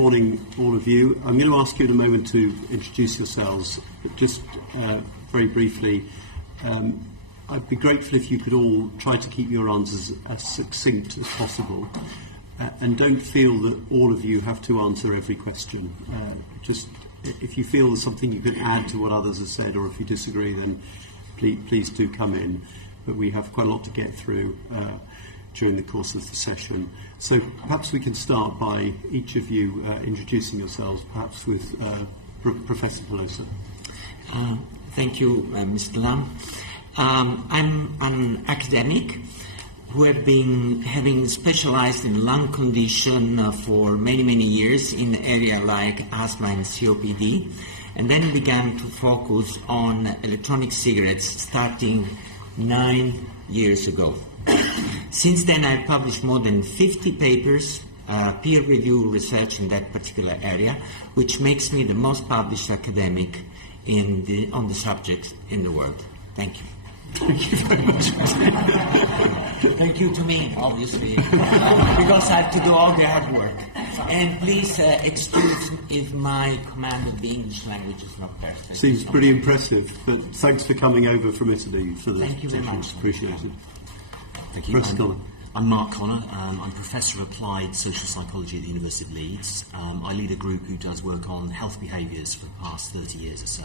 Morning, all of you. I'm going to ask you in a moment to introduce yourselves. Just very briefly, I'd be grateful if you could all try to keep your answers as succinct as possible, and don't feel that all of you have to answer every question. Just if you feel there's something you can add to what others have said, or if you disagree, then please do come in. But we have quite a lot to get through during the course of the session. So perhaps we can start by each of you introducing yourselves, perhaps with Professor Polosa. Thank you, Mr. Lam. I'm an academic who have been having specialized in lung condition for many years in the area like asthma and COPD, and then began to focus on electronic cigarettes starting 9 years ago. Since then, I've published more than 50 papers, peer-reviewed research in that particular area, which makes me the most published academic on the subject in the world. Thank you. Thank you very much. Thank you to me, obviously, because I have to do all the hard work. And please excuse if my command of the English language is not perfect. Seems pretty impressive. But thanks for coming over from Italy for the Thank you very much. Appreciated. Thank you. I'm Mark Connor. I'm Professor of Applied Social Psychology at the University of Leeds. I lead a group who does work on health behaviours for the past 30 years or so.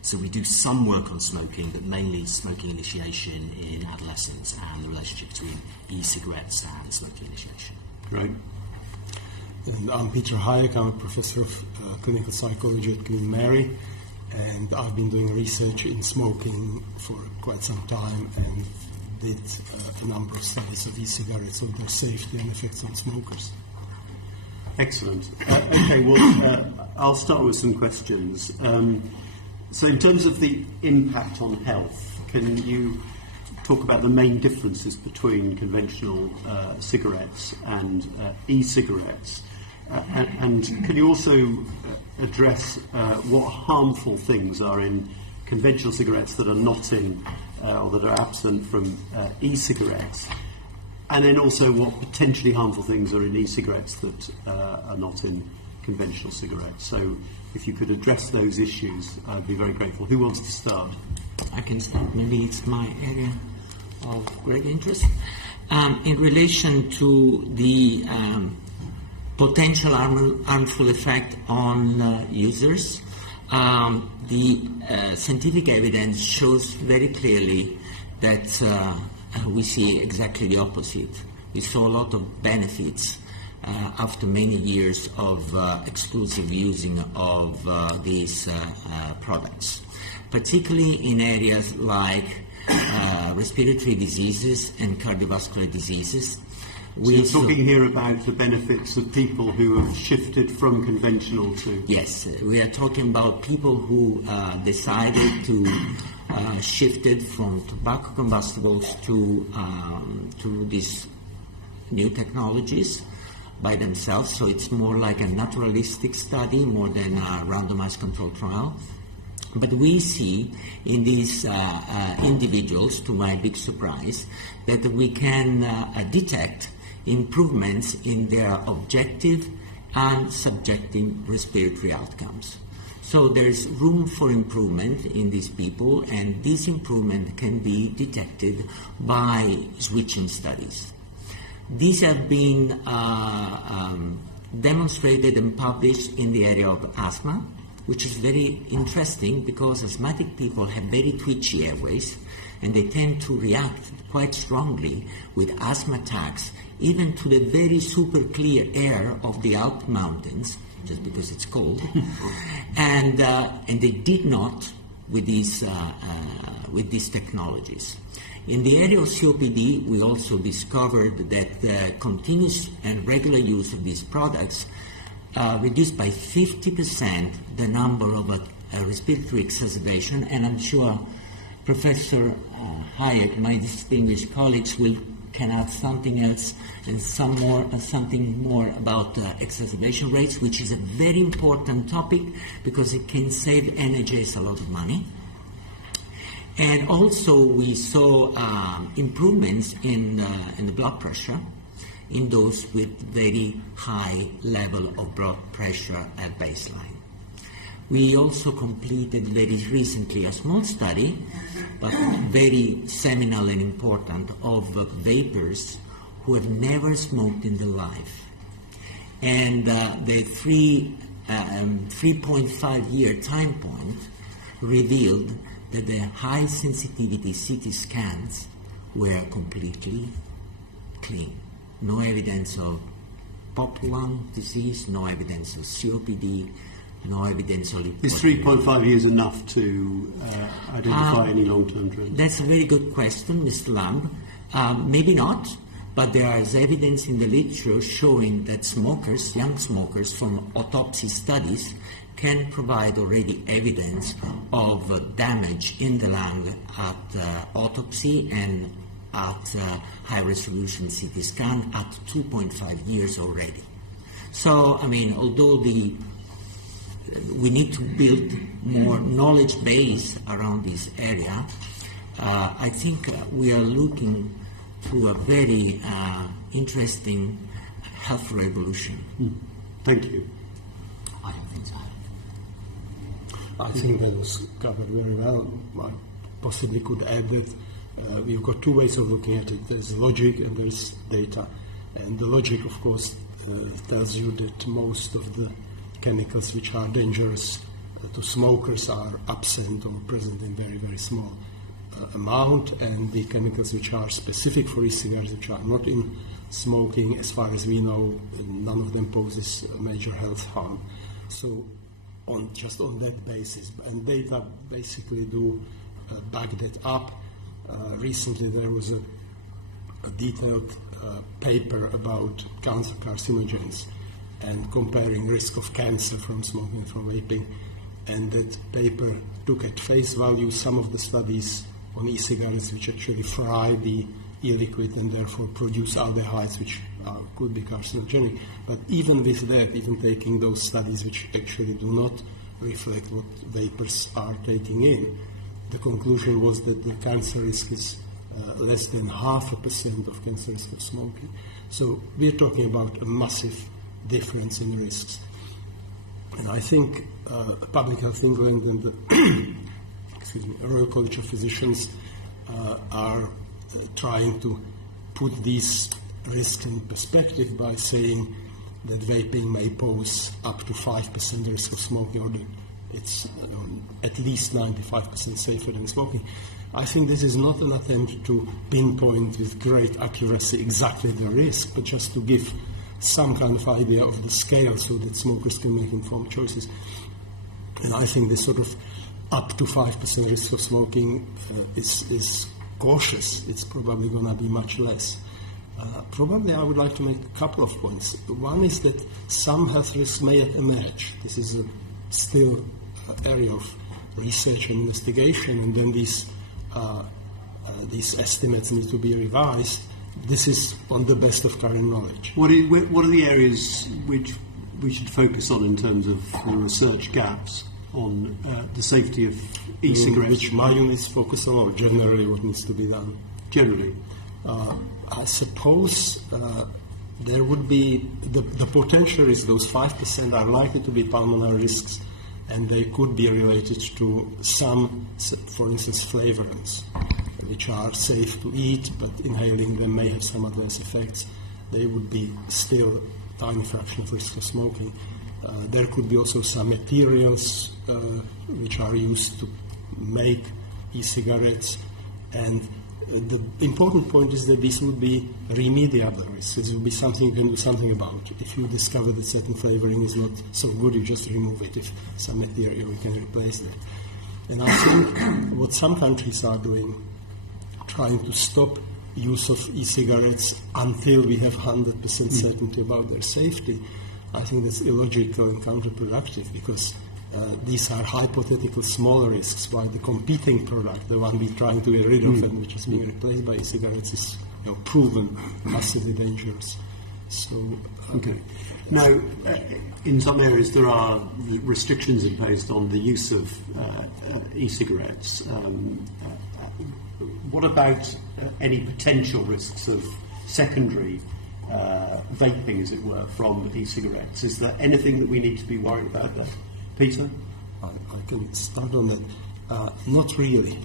So we do some work on smoking, but mainly smoking initiation in adolescents and the relationship between e-cigarettes and smoking initiation. Right. And I'm Peter Hajek. I'm a Professor of Clinical Psychology at Queen Mary, and I've been doing research in smoking for quite some time and did a number of studies of e-cigarettes, of their safety and effects on smokers. Excellent. Okay, well, I'll start with some questions. So in terms of the impact on health, can you talk about the main differences between conventional cigarettes and e-cigarettes? And can you also address what harmful things are in conventional cigarettes that are not in or that are absent from e-cigarettes, and then also what potentially harmful things are in e-cigarettes that are not in conventional cigarettes? So if you could address those issues, I'd be very grateful. Who wants to start? I can start. Maybe it's my area of great interest. In relation to the potential harmful effect on users, the scientific evidence shows very clearly that we see exactly the opposite. We saw a lot of benefits after many years of exclusive using of these products, particularly in areas like respiratory diseases and cardiovascular diseases. We're talking here about the benefits of people who have shifted from conventional to... Yes, we are talking about people who decided to shifted from tobacco combustibles to these new technologies by themselves. So it's more like a naturalistic study more than a randomized controlled trial. But we see in these individuals, to my big surprise, that we can detect improvements in their objective and subjective respiratory outcomes. So there's room for improvement in these people, and this improvement can be detected by switching studies. These have been demonstrated and published in the area of asthma, which is very interesting because asthmatic people have very twitchy airways, and they tend to react quite strongly with asthma attacks, even to the very super clear air of the Alp mountains, just because it's cold, and they did not with these technologies. In the area of COPD, we also discovered that continuous and regular use of these products reduced by 50% the number of respiratory exacerbation, and I'm sure Professor Hajek, my distinguished colleagues, can add something else and something more about exacerbation rates, which is a very important topic because it can save NHS a lot of money. And also we saw improvements in the blood pressure in those with very high level of blood pressure at baseline. We also completed very recently a small study, but very seminal and important, of vapers who have never smoked in their life. And the 3.5-year time point revealed that the high sensitivity CT scans were completely clean. No evidence of pop lung disease, no evidence of COPD, no evidence of... Is 3.5 years enough to identify any long-term trends? That's a very good question, Mr. Lamb. Maybe not, but there is evidence in the literature showing that smokers, young smokers, from autopsy studies can provide already evidence of damage in the lung at autopsy and at high-resolution CT scan at 2.5 years already. So, I mean, although we need to build more knowledge base around this area, I think we are looking to a very interesting health revolution. Thank you. I don't think so. I think that was covered very well. I possibly could add that we've got two ways of looking at it. There's logic and there's data. And the logic, of course, tells you that most of the chemicals which are dangerous to smokers are absent or present in very, very small amount, and the chemicals which are specific for e-cigarettes, which are not in smoking, as far as we know, none of them poses major health harm. So just on that basis, and data basically do back that up. Recently there was a detailed paper about cancer carcinogens and comparing risk of cancer from smoking and from vaping, and that paper took at face value some of the studies on e-cigarettes which actually fry the e-liquid and therefore produce aldehydes which could be carcinogenic. But even with that, even taking those studies which actually do not reflect what vapors are taking in, the conclusion was that the cancer risk is less than 0.5% of cancer risk of smoking. So we're talking about a massive difference in risks. And I think Public Health England and the Royal College of Physicians are trying to put these risks in perspective by saying that vaping may pose up to 5% risk of smoking, or that it's at least 95% safer than smoking. I think this is not an attempt to pinpoint with great accuracy exactly the risk, but just to give some kind of idea of the scale so that smokers can make informed choices. And I think this sort of up to 5% risk of smoking is cautious. It's probably going to be much less. Probably I would like to make a couple of points. One is that some health risks may emerge. This is still an area of research and investigation, and then these estimates need to be revised. This is on the best of current knowledge. What are the areas which we should focus on in terms of research gaps on the safety of e-cigarettes? Which my units focus on, or generally what needs to be done? Generally. I suppose there would be the potential is those 5% are likely to be pulmonary risks, and they could be related to some, for instance, flavorants, which are safe to eat, but inhaling them may have some adverse effects. They would be still a tiny fraction of risk of smoking. There could be also some materials which are used to make e-cigarettes, and the important point is that these would be remediable risks. This would be something you can do something about. If you discover that certain flavoring is not so good, you just remove it. If some material, you can replace that. And I think what some countries are doing, trying to stop use of e-cigarettes until we have 100% certainty about their safety, I think that's illogical and counterproductive, because these are hypothetical small risks, while the competing product, the one we're trying to get rid of and which is being replaced by e-cigarettes, is proven massively dangerous. So, okay. Now, in some areas there are restrictions imposed on the use of e-cigarettes. What about any potential risks of secondary vaping, as it were, from e-cigarettes. Is there anything that we need to be worried about there? Peter? I can start on that. Not really.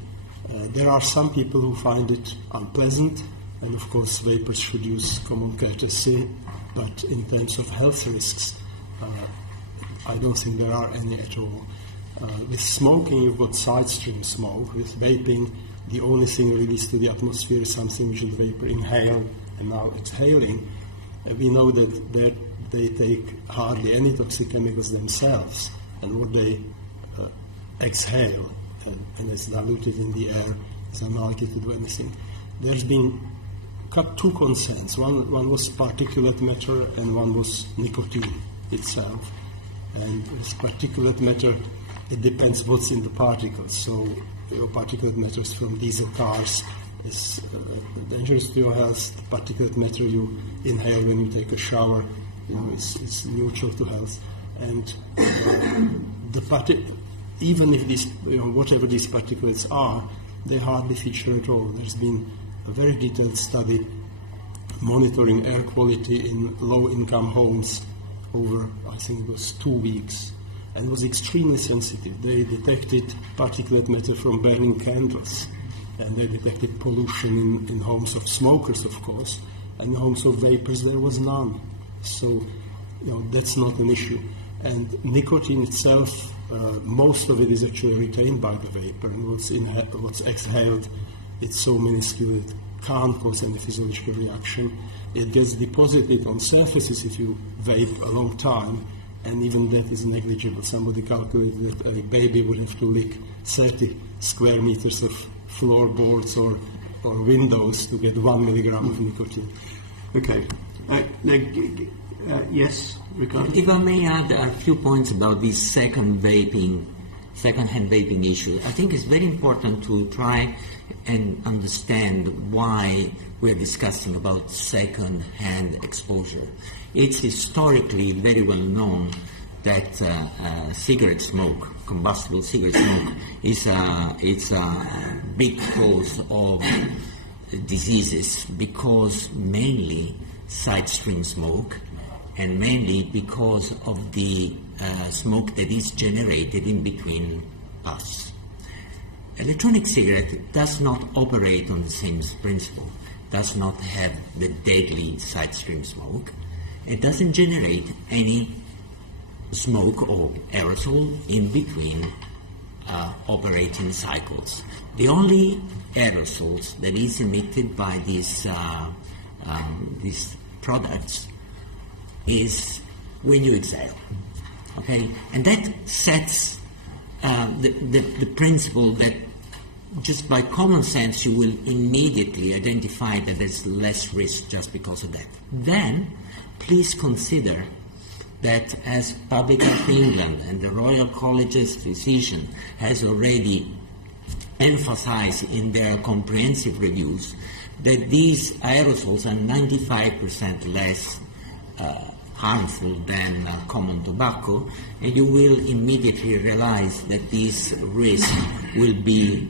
There are some people who find it unpleasant, and of course vapers should use common courtesy, but in terms of health risks, I don't think there are any at all. With smoking, you've got side stream smoke. With vaping, the only thing released to the atmosphere is something which the vapor inhale and now exhaling. We know that they take hardly any toxic chemicals themselves, and what they exhale and is diluted in the air is unlikely to do anything. There's been two concerns. One was particulate matter and one was nicotine itself. And with particulate matter, it depends what's in the particles. So particulate matter from diesel cars is dangerous to your health. The particulate matter you inhale when you take a shower, it's neutral to health. And even if these, whatever these particulates are, they hardly feature at all. There's been a very detailed study monitoring air quality in low-income homes over, I think it was 2 weeks, and it was extremely sensitive. They detected particulate matter from burning candles, and they detected pollution in homes of smokers, of course, and in homes of vapers there was none. So, that's not an issue. And nicotine itself, most of it is actually retained by the vapor, and what's exhaled, it's so minuscule it can't cause any physiological reaction. It gets deposited on surfaces if you vape a long time, and even that is negligible. Somebody calculated that a baby would have to lick 30 square meters of floorboards or windows to get 1 milligram of nicotine. Okay. Yes, Riccardo? If I may add a few points about this second-hand vaping issue, I think it's very important to try and understand why we're discussing about second-hand exposure. It's historically very well known that cigarette smoke, combustible cigarette smoke, it's a big cause of diseases because mainly side stream smoke, and mainly because of the smoke that is generated in between puffs. Electronic cigarette does not operate on the same principle, does not have the deadly side stream smoke. It doesn't generate any smoke or aerosol in between operating cycles. The only aerosols that is emitted by these products is when you exhale, okay? And that sets the principle that just by common sense you will immediately identify that there's less risk just because of that. Then please consider that as Public Health England and the Royal College's physician has already emphasized in their comprehensive reviews, that these aerosols are 95% less harmful than common tobacco, and you will immediately realize that this risk will be,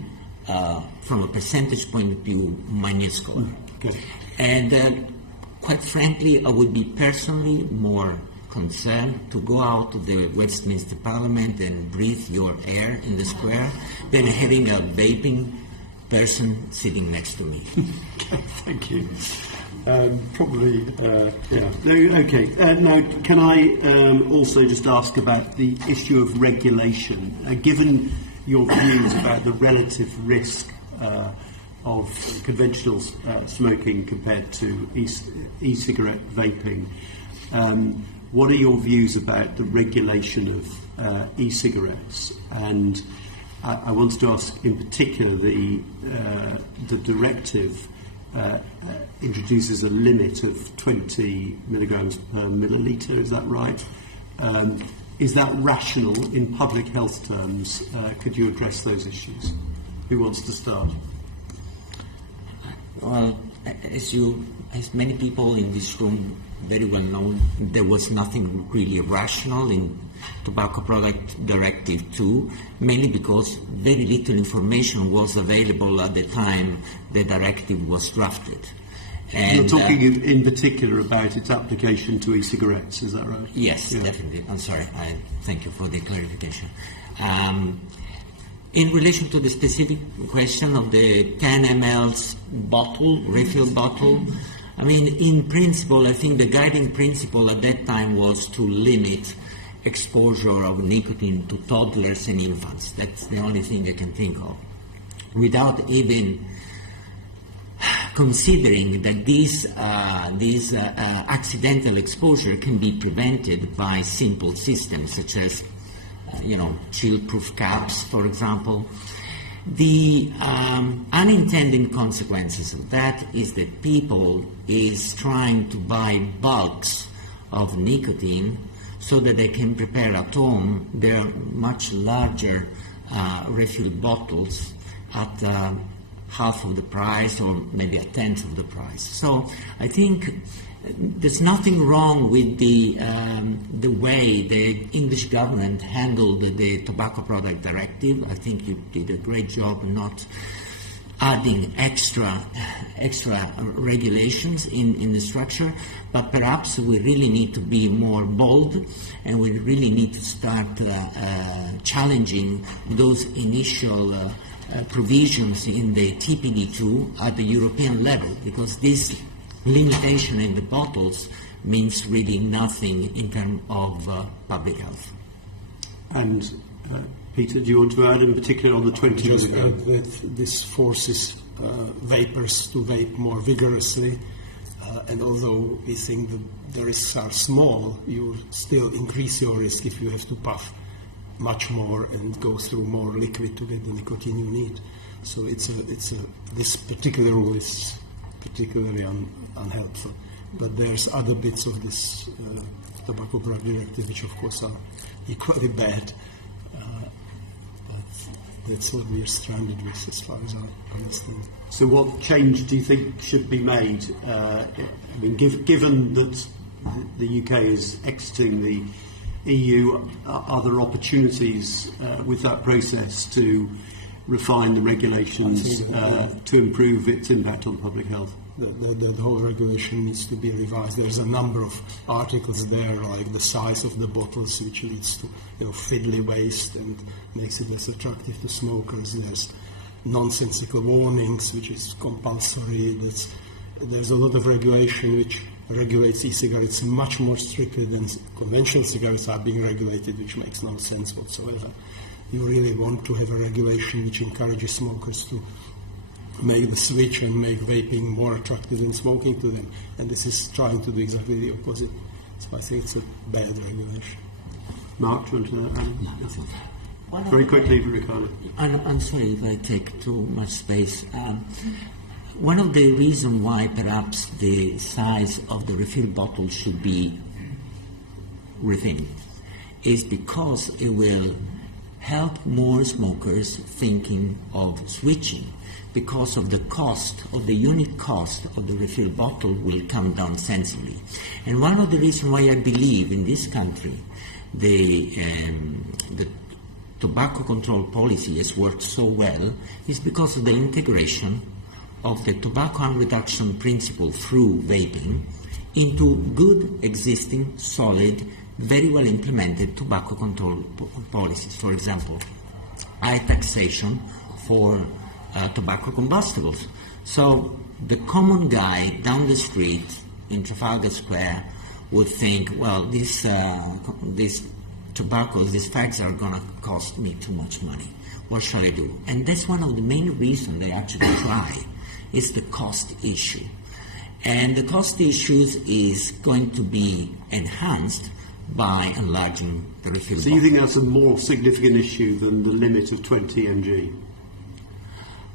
from a percentage point of view, minuscule. Okay. And quite frankly, I would be personally more concerned to go out to the Westminster Parliament and breathe your air in the square than having a vaping person sitting next to me. Okay, thank you. Probably, yeah. No, okay. Now, can I also just ask about the issue of regulation? Given your views about the relative risk of conventional smoking compared to e-cigarette vaping, what are your views about the regulation of e-cigarettes? And I wanted to ask, in particular, the directive introduces a limit of 20 milligrams per milliliter. Is that right? Is that rational in public health terms? Could you address those issues? Who wants to start? Well, as many people in this room very well know, there was nothing really rational in Tobacco Product Directive 2, mainly because very little information was available at the time the directive was drafted. You're talking in particular about its application to e-cigarettes, is that right? Yes, definitely. I'm sorry. I thank you for the clarification. In relation to the specific question of the 10 ml bottle, refill bottle, I mean, in principle, I think the guiding principle at that time was to limit exposure of nicotine to toddlers and infants. That's the only thing I can think of, without even considering that this accidental exposure can be prevented by simple systems such as, child-proof caps, for example. The unintended consequences of that is that people is trying to buy bulks of nicotine so that they can prepare at home their much larger refill bottles at half of the price or maybe a tenth of the price. So I think there's nothing wrong with the way the English government handled the Tobacco Product Directive. I think you did a great job not adding extra regulations in the structure, but perhaps we really need to be more bold, and we really need to start challenging those initial provisions in the TPD2 at the European level, because this limitation in the bottles means really nothing in terms of public health. And Peter, do you want to add in particular on the 20 Just add that this forces vapers to vape more vigorously, and although we think the risks are small, you still increase your risk if you have to puff much more and go through more liquid to get the nicotine you need. So this particular rule is particularly unhelpful. But there's other bits of this Tobacco Product Directive which of course are equally bad. But that's what we're stranded with as far as I understand. So what change do you think should be made? I mean, given that the UK is exiting the EU, are there opportunities with that process to refine the regulations to improve its impact on public health? The whole regulation needs to be revised. There's a number of articles there, like the size of the bottles, which leads to fiddly waste and makes it less attractive to smokers. There's nonsensical warnings, which is compulsory. There's a lot of regulation which regulates e-cigarettes much more strictly than conventional cigarettes are being regulated, which makes no sense whatsoever. You really want to have a regulation which encourages smokers to make the switch and make vaping more attractive than smoking to them. And this is trying to do exactly the opposite. So I think it's a bad regulation. Mark, do you want to add? Very quickly, Riccardo. I'm sorry if I take too much space. One of the reasons why perhaps the size of the refill bottle should be rethinned is because it will help more smokers thinking of switching, because of the cost, of the unit cost of the refill bottle will come down sensibly. And one of the reasons why I believe in this country the tobacco control policy has worked so well is because of the integration of the tobacco harm reduction principle through vaping into good, existing, solid, very well implemented tobacco control policies. For example, high taxation for tobacco combustibles. So the common guy down the street in Trafalgar Square would think, well, these tobaccos, these fags are going to cost me too much money. What shall I do? And that's one of the main reasons they actually try. Is the cost issue. And the cost issues is going to be enhanced by enlarging the refill So you think that's a more significant issue than the limit of 20 mg?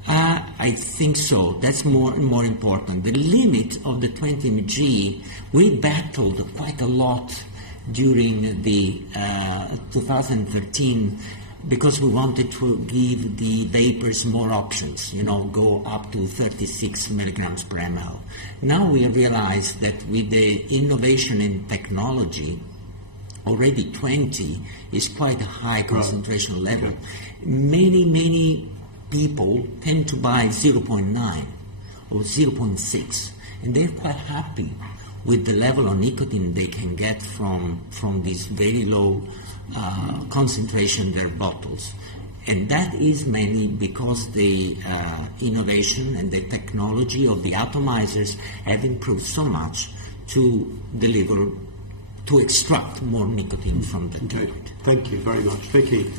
I think so. That's more important. The limit of the 20 mg, we battled quite a lot during the 2013 because we wanted to give the vapers more options, go up to 36 milligrams per ml. Now we realize that with the innovation in technology, already 20 is quite a high concentration level. Many people tend to buy 0.9 or 0.6. and they're quite happy with the level of nicotine they can get from this very low concentration in their bottles. And that is mainly because the innovation and the technology of the atomizers have improved so much to deliver, to extract more nicotine from the Okay. tablet. Thank you very much. Vicky.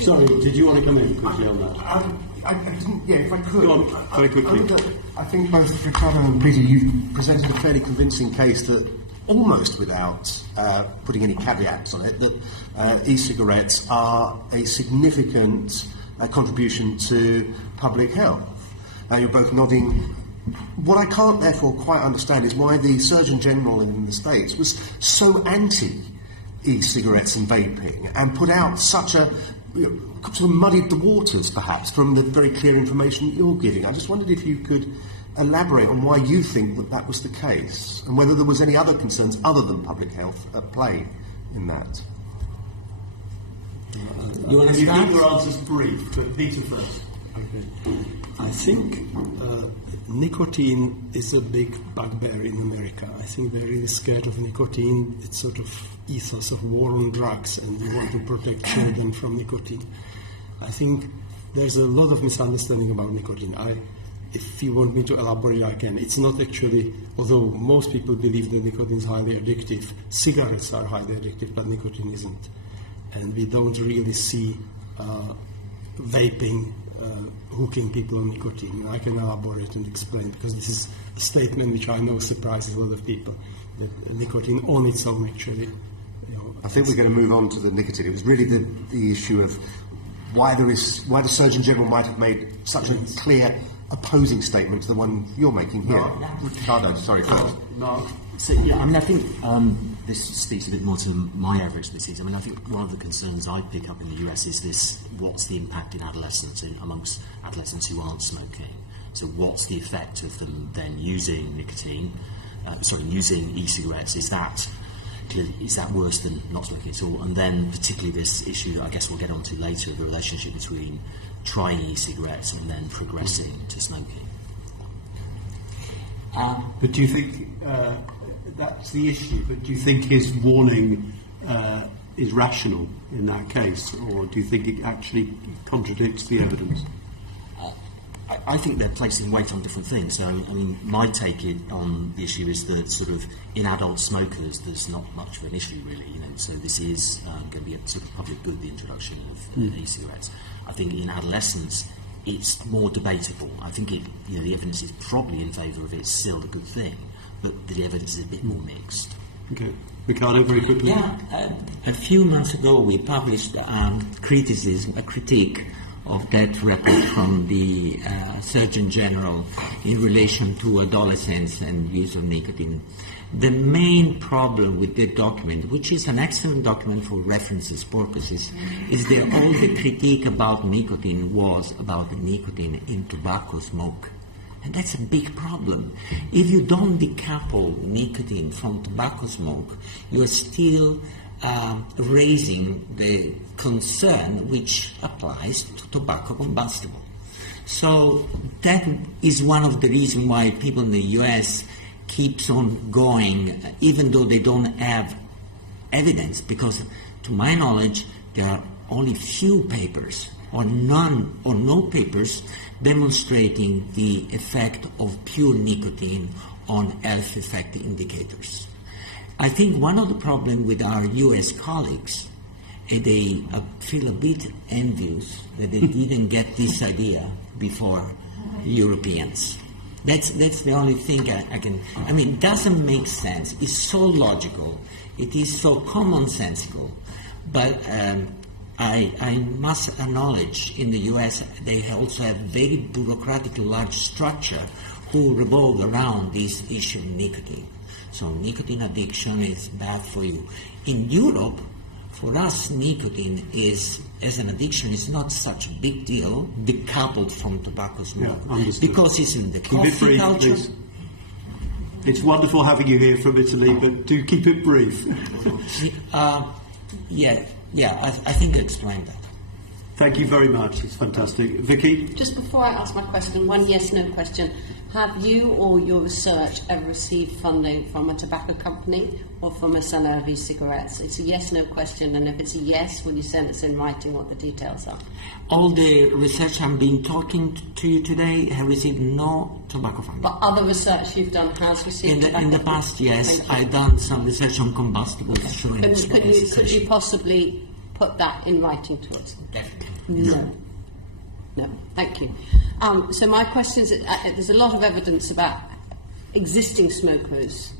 Sorry, did you want to come in quickly on that? I didn't, yeah, if I could. Go on, very quickly. I think both Riccardo and Peter, you've presented a fairly convincing case that, almost without putting any caveats on it, that e-cigarettes are a significant contribution to public health. You're both nodding. What I can't therefore quite understand is why the Surgeon General in the States was so anti e-cigarettes and vaping and put out such a sort of muddied the waters, perhaps, from the very clear information that you're giving. I just wondered if you could elaborate on why you think that that was the case, and whether there was any other concerns other than public health at play in that. You want to You start? keep your answers brief, but Peter first. I think nicotine is a big bugbear in America. I think they're really scared of nicotine. It's sort of ethos of war on drugs, and they want to protect children from nicotine. I think there's a lot of misunderstanding about nicotine. If you want me to elaborate, I can. It's not actually, although most people believe that nicotine is highly addictive, cigarettes are highly addictive, but nicotine isn't. And we don't really see vaping hooking people on nicotine. I can elaborate and explain, because this is a statement which I know surprises a lot of people, that nicotine on its own actually. I think we're going to move on to the nicotine. It was really the issue of why the Surgeon General might have made such a clear opposing statement to the one you're making here. Riccardo, sorry, first. Mark. So, yeah, I mean, I think this speaks a bit more to my average disease. I mean, I think one of the concerns I pick up in the US is this: what's the impact in adolescents, amongst adolescents who aren't smoking? So what's the effect of them then using using e-cigarettes? Is that worse than not smoking at all? And then particularly this issue that I guess we'll get onto later of the relationship between trying e-cigarettes and then progressing to smoking. But do you think that's the issue? But do you think his warning is rational in that case, or do you think it actually contradicts the evidence? I think they're placing weight on different things. So, I mean, my take on the issue is that sort of in adult smokers, there's not much of an issue really. So this is going to be a sort of public good, the introduction of e-cigarettes. I think in adolescents, it's more debatable. I think the evidence is probably in favour of it's still a good thing, but the evidence is a bit more mixed. Okay. Riccardo, very quickly. Yeah, a few months ago we published a critique of that report from the Surgeon General in relation to adolescents and use of nicotine. The main problem with the document, which is an excellent document for references purposes, is that all the critique about nicotine was about the nicotine in tobacco smoke. And that's a big problem. If you don't decouple nicotine from tobacco smoke, you are still raising the concern which applies to tobacco combustible. So that is one of the reasons why people in the US keeps on going, even though they don't have evidence, because to my knowledge there are only few papers or none or no papers demonstrating the effect of pure nicotine on health effect indicators. I think one of the problems with our US colleagues, they feel a bit envious that they didn't get this idea before Europeans. That's the only thing I can... I mean, it doesn't make sense. It's so logical. It is so commonsensical. But I must acknowledge in the US they also have very bureaucratic large structure who revolve around this issue of nicotine. So nicotine addiction is bad for you. In Europe, for us, nicotine is, as an addiction, is not such a big deal, decoupled from tobacco smoke, because it's in the coffee culture. Please. It's wonderful having you here from Italy, but do keep it brief. I think I explained that. Thank you very much. It's fantastic. Vicky? Just before I ask my question, one yes/no question. Have you or your research ever received funding from a tobacco company or from a seller of e-cigarettes? It's a yes/no question, and if it's a yes, will you send us in writing what the details are? All the research I'm being talking to you today have received no tobacco funding. But other research you've done has received tobacco In the past, yes, I've done some research on combustibles showing Could you possibly put that in writing to us? Definitely. No. Thank you. So my question is, there's a lot of evidence about existing smokers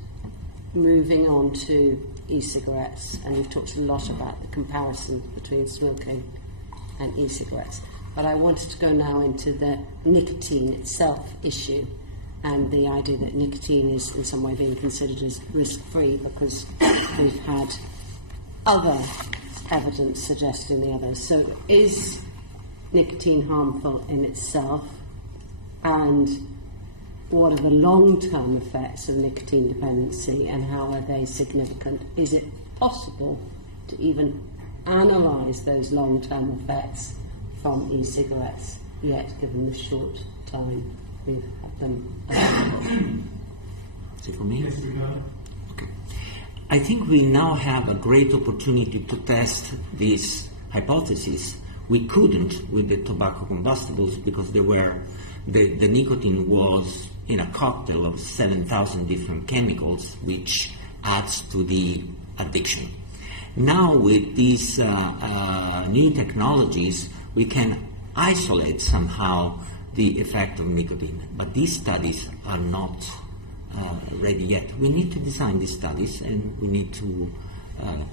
moving on to e-cigarettes, and you've talked a lot about the comparison between smoking and e-cigarettes. But I wanted to go now into the nicotine itself issue and the idea that nicotine is in some way being considered as risk-free because we've had other evidence suggesting the others. So is nicotine harmful in itself, and what are the long-term effects of nicotine dependency and how are they significant? Is it possible to even analyse those long-term effects from e-cigarettes yet, given the short time we've had them available? Is it for me? Okay. I think we now have a great opportunity to test these hypotheses. We couldn't with the tobacco combustibles because the nicotine was in a cocktail of 7,000 different chemicals, which adds to the addiction. Now with these new technologies, we can isolate somehow the effect of nicotine, but these studies are not ready yet. We need to design these studies and we need to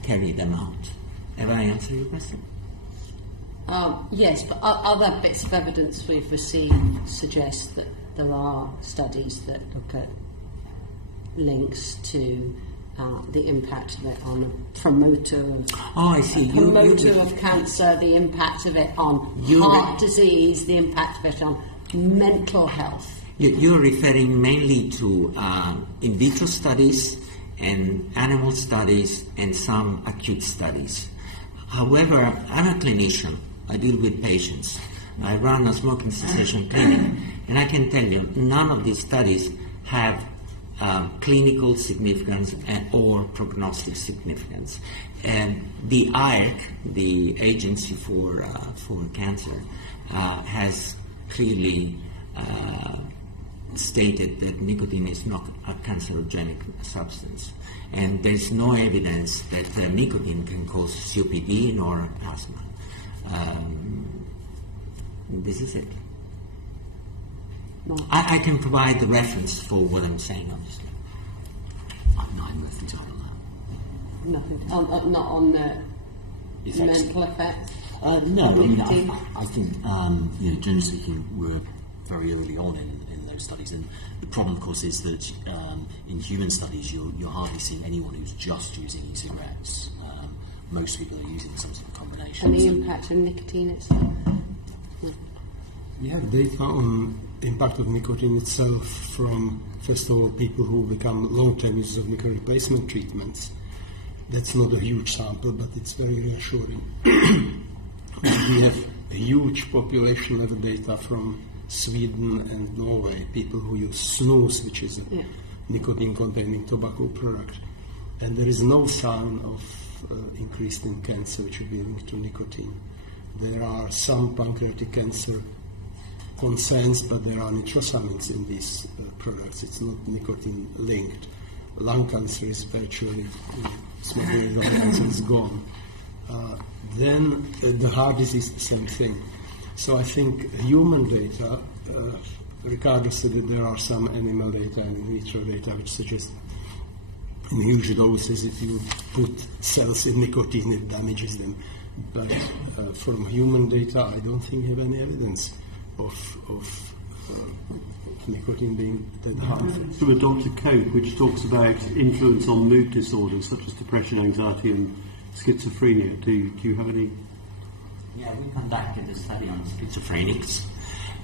carry them out. Have I answered your question? Yes, but other bits of evidence we've received suggest that there are studies that look at links to the impact of it on a promoter of cancer, the impact of it on heart disease, the impact of it on mental health. You're referring mainly to in vitro studies and animal studies and some acute studies. However, I'm a clinician. I deal with patients. I run a smoking cessation clinic, and I can tell you none of these studies have clinical significance or prognostic significance. And the IARC, the Agency for Cancer, has clearly stated that nicotine is not a cancerogenic substance, and there's no evidence that nicotine can cause COPD nor asthma. This is it. No. I can provide the reference for what I'm saying, obviously. I'm nothing on that. Nothing. Not on the mental effects. No, I mean, I think, generally speaking, we're very early on in those studies, and the problem, of course, is that in human studies, you're hardly seeing anyone who's just using e-cigarettes. Most people are using some sort of combination. And the impact of nicotine itself? Yeah, data on the impact of nicotine itself from, first of all, people who become long-term users of nicotine replacement treatments. That's not a huge sample, but it's very reassuring. We have a huge population level data from Sweden and Norway, people who use snus, which is a nicotine-containing tobacco product. And there is no sign of increase in cancer which would be linked to nicotine. There are some pancreatic cancer concerns, but there are nitrosamines in these products. It's not nicotine linked. Lung cancer is virtually, smoking lung cancer is gone. Then the heart disease is the same thing. So I think human data, Riccardo said that there are some animal data and in vitro data which suggest in huge doses if you put cells in nicotine it damages them. But from human data I don't think we have any evidence of nicotine being that harmful. From a Dr. Koch, which talks about influence on mood disorders such as depression, anxiety and schizophrenia. Do you have any? Yeah, we conducted a study on schizophrenics,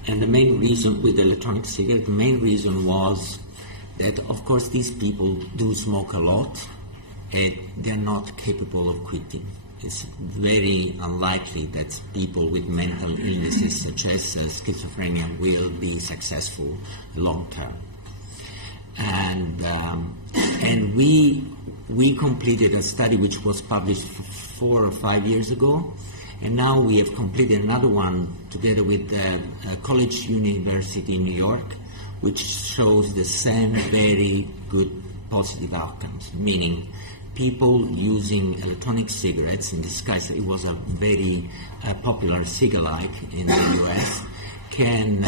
and the main reason with the electronic cigarette, the main reason was that, of course, these people do smoke a lot, and they're not capable of quitting. it's very unlikely that people with mental illnesses such as schizophrenia will be successful long term. And we completed a study which was published 4 or 5 years ago, and now we have completed another one together with College University in New York, which shows the same very good positive outcomes, meaning people using electronic cigarettes, in this case it was a very popular cigarette in the US, can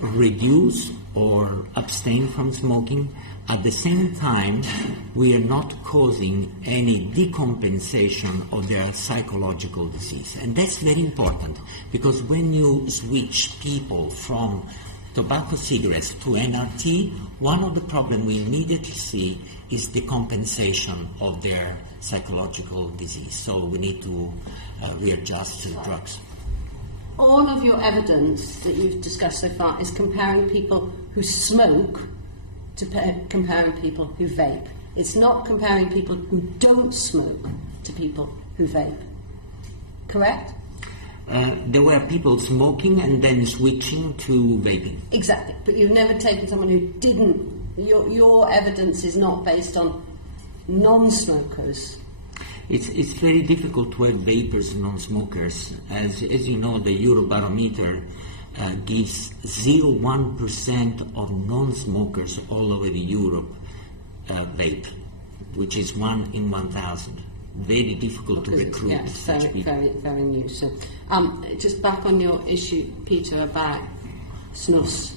reduce or abstain from smoking. At the same time, we are not causing any decompensation of their psychological disease. And that's very important, because when you switch people from tobacco cigarettes to NRT, one of the problems we immediately see is decompensation of their psychological disease. So we need to readjust the drugs. All of your evidence that you've discussed so far is comparing people who smoke to comparing people who vape. It's not comparing people who don't smoke to people who vape. Correct? There were people smoking and then switching to vaping. Exactly. But you've never taken someone who didn't. Your evidence is not based on non-smokers. It's very difficult to have vapers and non-smokers. As you know, the Eurobarometer gives 0.1% of non-smokers all over Europe vape, which is 1 in 1,000. Very difficult to recruit. Yes, such people. very new. So, just back on your issue, Peter, about snus,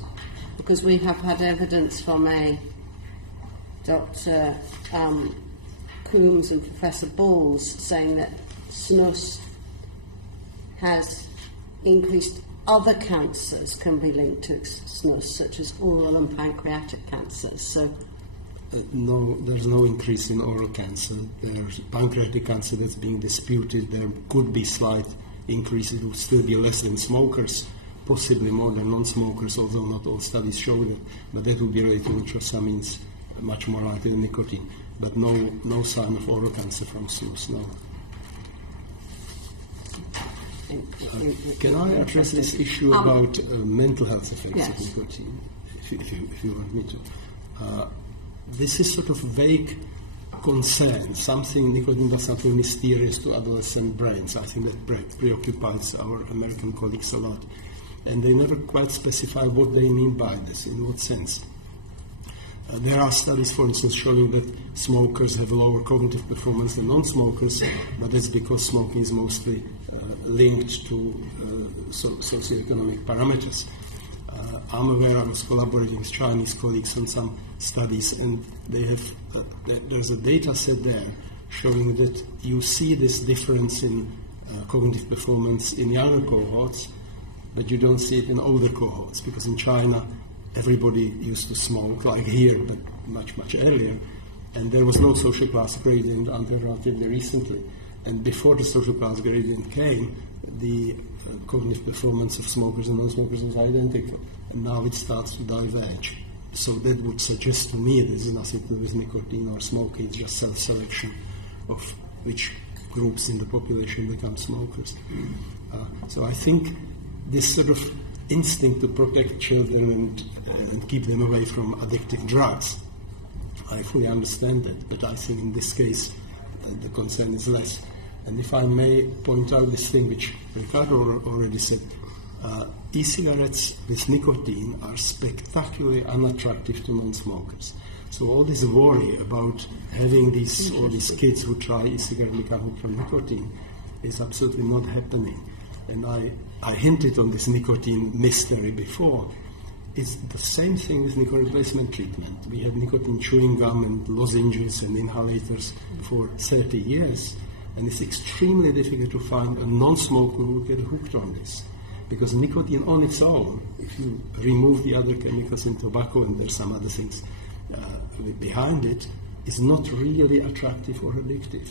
because we have had evidence from a Dr. Coombs and Professor Bulls saying that snus has increased other cancers can be linked to snus, such as oral and pancreatic cancers. So, no, there's no increase in oral cancer. There's pancreatic cancer that's being disputed. There could be slight increases. It would still be less than smokers, possibly more than non-smokers, although not all studies show that. But that would be related to nitrosamines, much more likely than nicotine. But no sign of oral cancer from snus, no. Can I address this issue about mental health effects of nicotine, if you want me to? This is sort of vague concern, something nicotine does not feel mysterious to adolescent brains. I think that preoccupies our American colleagues a lot. And they never quite specify what they mean by this, in what sense. There are studies, for instance, showing that smokers have lower cognitive performance than non-smokers, but that's because smoking is mostly linked to socioeconomic parameters. I'm aware I was collaborating with Chinese colleagues on some studies, and they have there's a data set there showing that you see this difference in cognitive performance in younger cohorts, but you don't see it in older cohorts, because in China everybody used to smoke, like here, but much earlier, and there was no social class gradient until relatively recently. And before the social class gradient came, the cognitive performance of smokers and non-smokers was identical, and now it starts to diverge. So that would suggest to me there's nothing to do with nicotine or smoking, it's just self-selection of which groups in the population become smokers. So I think this sort of instinct to protect children and keep them away from addictive drugs, I fully understand that, but I think in this case the concern is less. And if I may point out this thing which Riccardo already said, e-cigarettes with nicotine are spectacularly unattractive to non-smokers. So all this worry about having all these kids who try e-cigarette and become hooked from nicotine is absolutely not happening. And I hinted on this nicotine mystery before. It's the same thing with nicotine replacement treatment. We had nicotine chewing gum and lozenges and inhalators for 30 years, and it's extremely difficult to find a non-smoker who will get hooked on this. Because nicotine on its own, if you remove the other chemicals in tobacco, and there's some other things behind it, is not really attractive or addictive.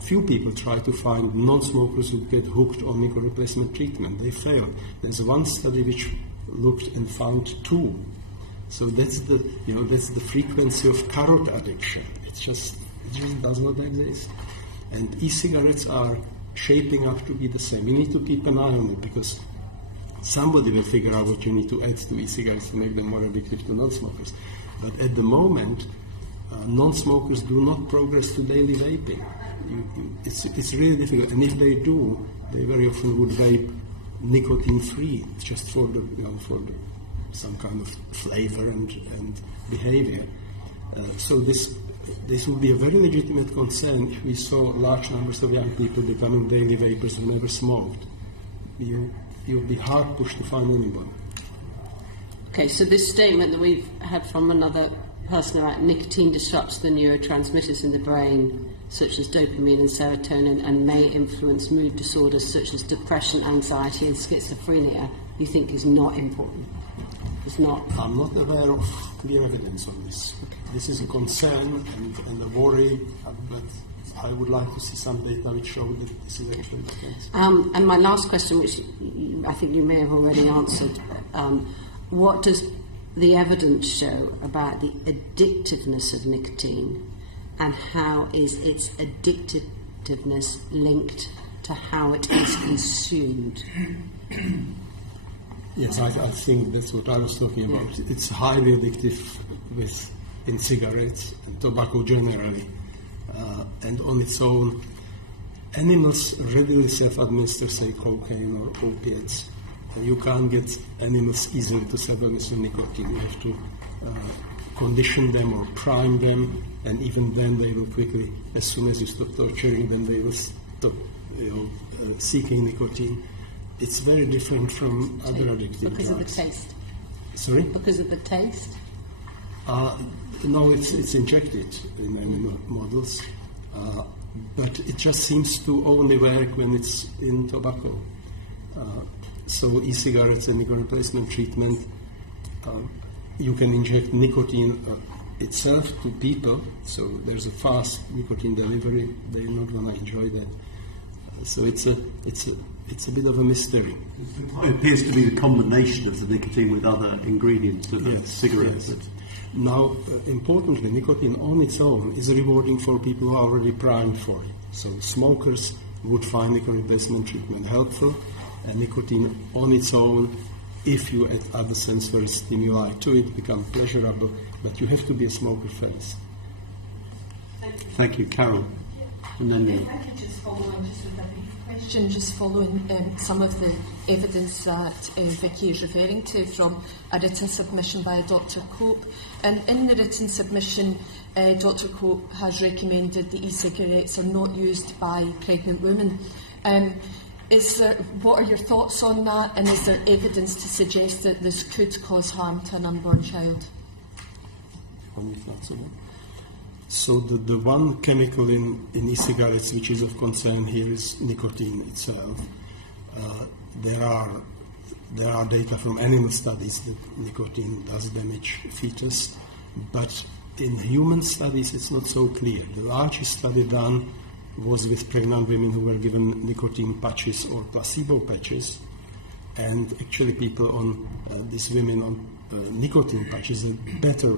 Few people tried to find non-smokers who get hooked on nicotine replacement treatment. They failed. There's one study which looked and found 2. So that's the frequency of carrot addiction. It's just It just does not exist. And e-cigarettes are shaping up to be the same. You need to keep an eye on it because somebody will figure out what you need to add to e-cigarettes to make them more addictive to non-smokers. But at the moment, non-smokers do not progress to daily vaping. It's really difficult. And if they do, they very often would vape nicotine-free, just for the some kind of flavor and behavior. So this would be a very legitimate concern if we saw large numbers of young people becoming daily vapers who never smoked. You'd be hard pushed to find anyone. Okay, so this statement that we've had from another person about nicotine disrupts the neurotransmitters in the brain, such as dopamine and serotonin, and may influence mood disorders such as depression, anxiety, and schizophrenia, you think is not important? It's not. I'm not aware of clear evidence on this. This is a concern and a worry, but I would like to see some data which show that this is actually the case. And my last question, which I think you may have already answered, what does the evidence show about the addictiveness of nicotine, and how is its addictiveness linked to how it is consumed? Yes, I think that's what I was talking about. Yeah. It's highly addictive in cigarettes and tobacco generally. And on its own, animals readily self-administer, say, cocaine or opiates. You can't get animals easily to self-administer nicotine. You have to condition them or prime them, and even then they will quickly, as soon as you stop torturing them, they will stop seeking nicotine. It's very different from other addictive because drugs. Of the taste? Sorry? Because of the taste? No, it's injected in animal models, but it just seems to only work when it's in tobacco. So e-cigarettes and nicotine replacement treatment, you can inject nicotine itself to people, so there's a fast nicotine delivery. They're not going to enjoy that. So it's a bit of a mystery. It appears to be the combination of the nicotine with other ingredients of cigarettes. Yes. Now, importantly, nicotine on its own is rewarding for people who are already primed for it. So smokers would find nicotine replacement treatment helpful, and nicotine on its own, if you add other sensory stimuli to it, become pleasurable, but you have to be a smoker first. Thank you, Carol. And then If I could just follow on just with a brief question, just following some of the evidence that Vicky is referring to from a written submission by Dr. Cope. And in the written submission, Dr. Cope has recommended that e-cigarettes are not used by pregnant women. What are your thoughts on that, and is there evidence to suggest that this could cause harm to an unborn child? So the one chemical in e-cigarettes which is of concern here is nicotine itself. There are data from animal studies that nicotine does damage fetus, but in human studies it's not so clear. The largest study done was with pregnant women who were given nicotine patches or placebo patches, and actually people on these women on nicotine patches had better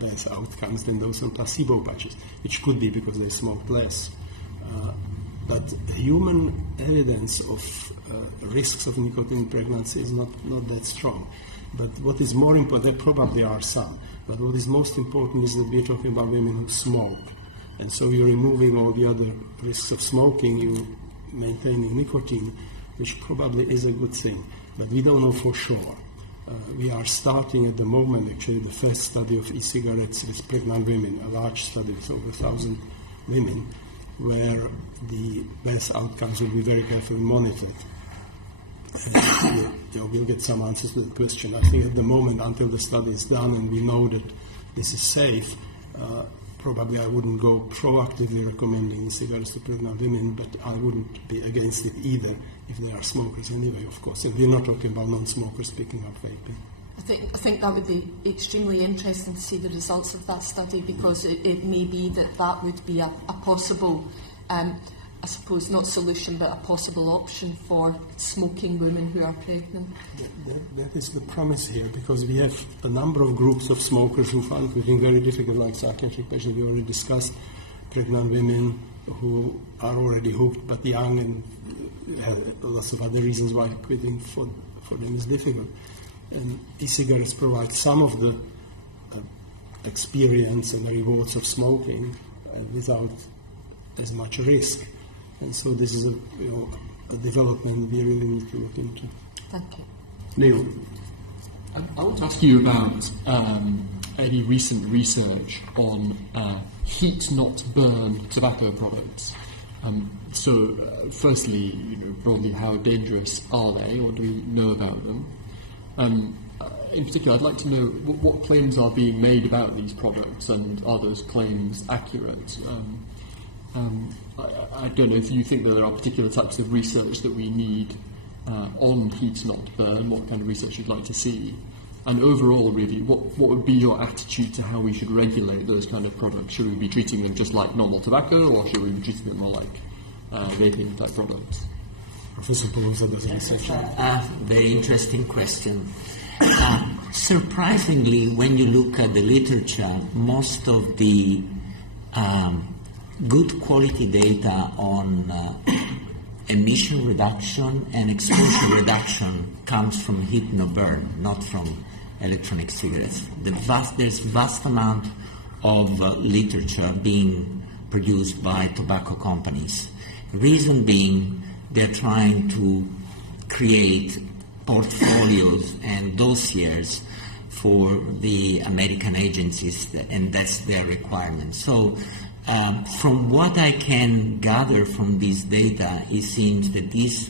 birth outcomes than those on placebo patches, which could be because they smoked less. But human evidence of risks of nicotine in pregnancy is not that strong. But what is more important, there probably are some, but what is most important is that we're talking about women who smoke. And so you're removing all the other risks of smoking, you're maintaining nicotine, which probably is a good thing. But we don't know for sure. We are starting at the moment, actually, the first study of e-cigarettes with pregnant women, a large study with over 1,000 women, where the birth outcomes will be very carefully monitored. We'll get some answers to the question. I think at the moment, until the study is done and we know that this is safe, probably I wouldn't go proactively recommending e-cigarettes to pregnant women, but I wouldn't be against it either if they are smokers anyway, of course. And we're not talking about non-smokers picking up vaping. I think that would be extremely interesting to see the results of that study, because it may be that would be a possible, I suppose, not solution, but a possible option for smoking women who are pregnant. That is the premise here, because we have a number of groups of smokers who find cooking very difficult, like psychiatric patients we already discussed, pregnant women who are already hooked but young and have lots of other reasons why quitting for them is difficult. And e-cigarettes provide some of the experience and the rewards of smoking without as much risk. And so this is a development we really need to look into. Thank you. Neil. I want to ask you about any recent research on heat not burn tobacco products. Firstly, broadly, how dangerous are they, or do we know about them? In particular, I'd like to know what claims are being made about these products, and are those claims accurate? I don't know if you think that there are particular types of research that we need on heat not burn, what kind of research you'd like to see. And overall, really, what would be your attitude to how we should regulate those kind of products? Should we be treating them just like normal tobacco, or should we be treating them more like vaping type products? Professor Polosa does research. Very interesting question. Surprisingly, when you look at the literature, most of the good quality data on emission reduction and exposure reduction comes from heat no burn, not from electronic cigarettes. There's vast amount of literature being produced by tobacco companies. Reason being, they're trying to create portfolios and dossiers for the American agencies, and that's their requirement. So from what I can gather from this data, it seems that these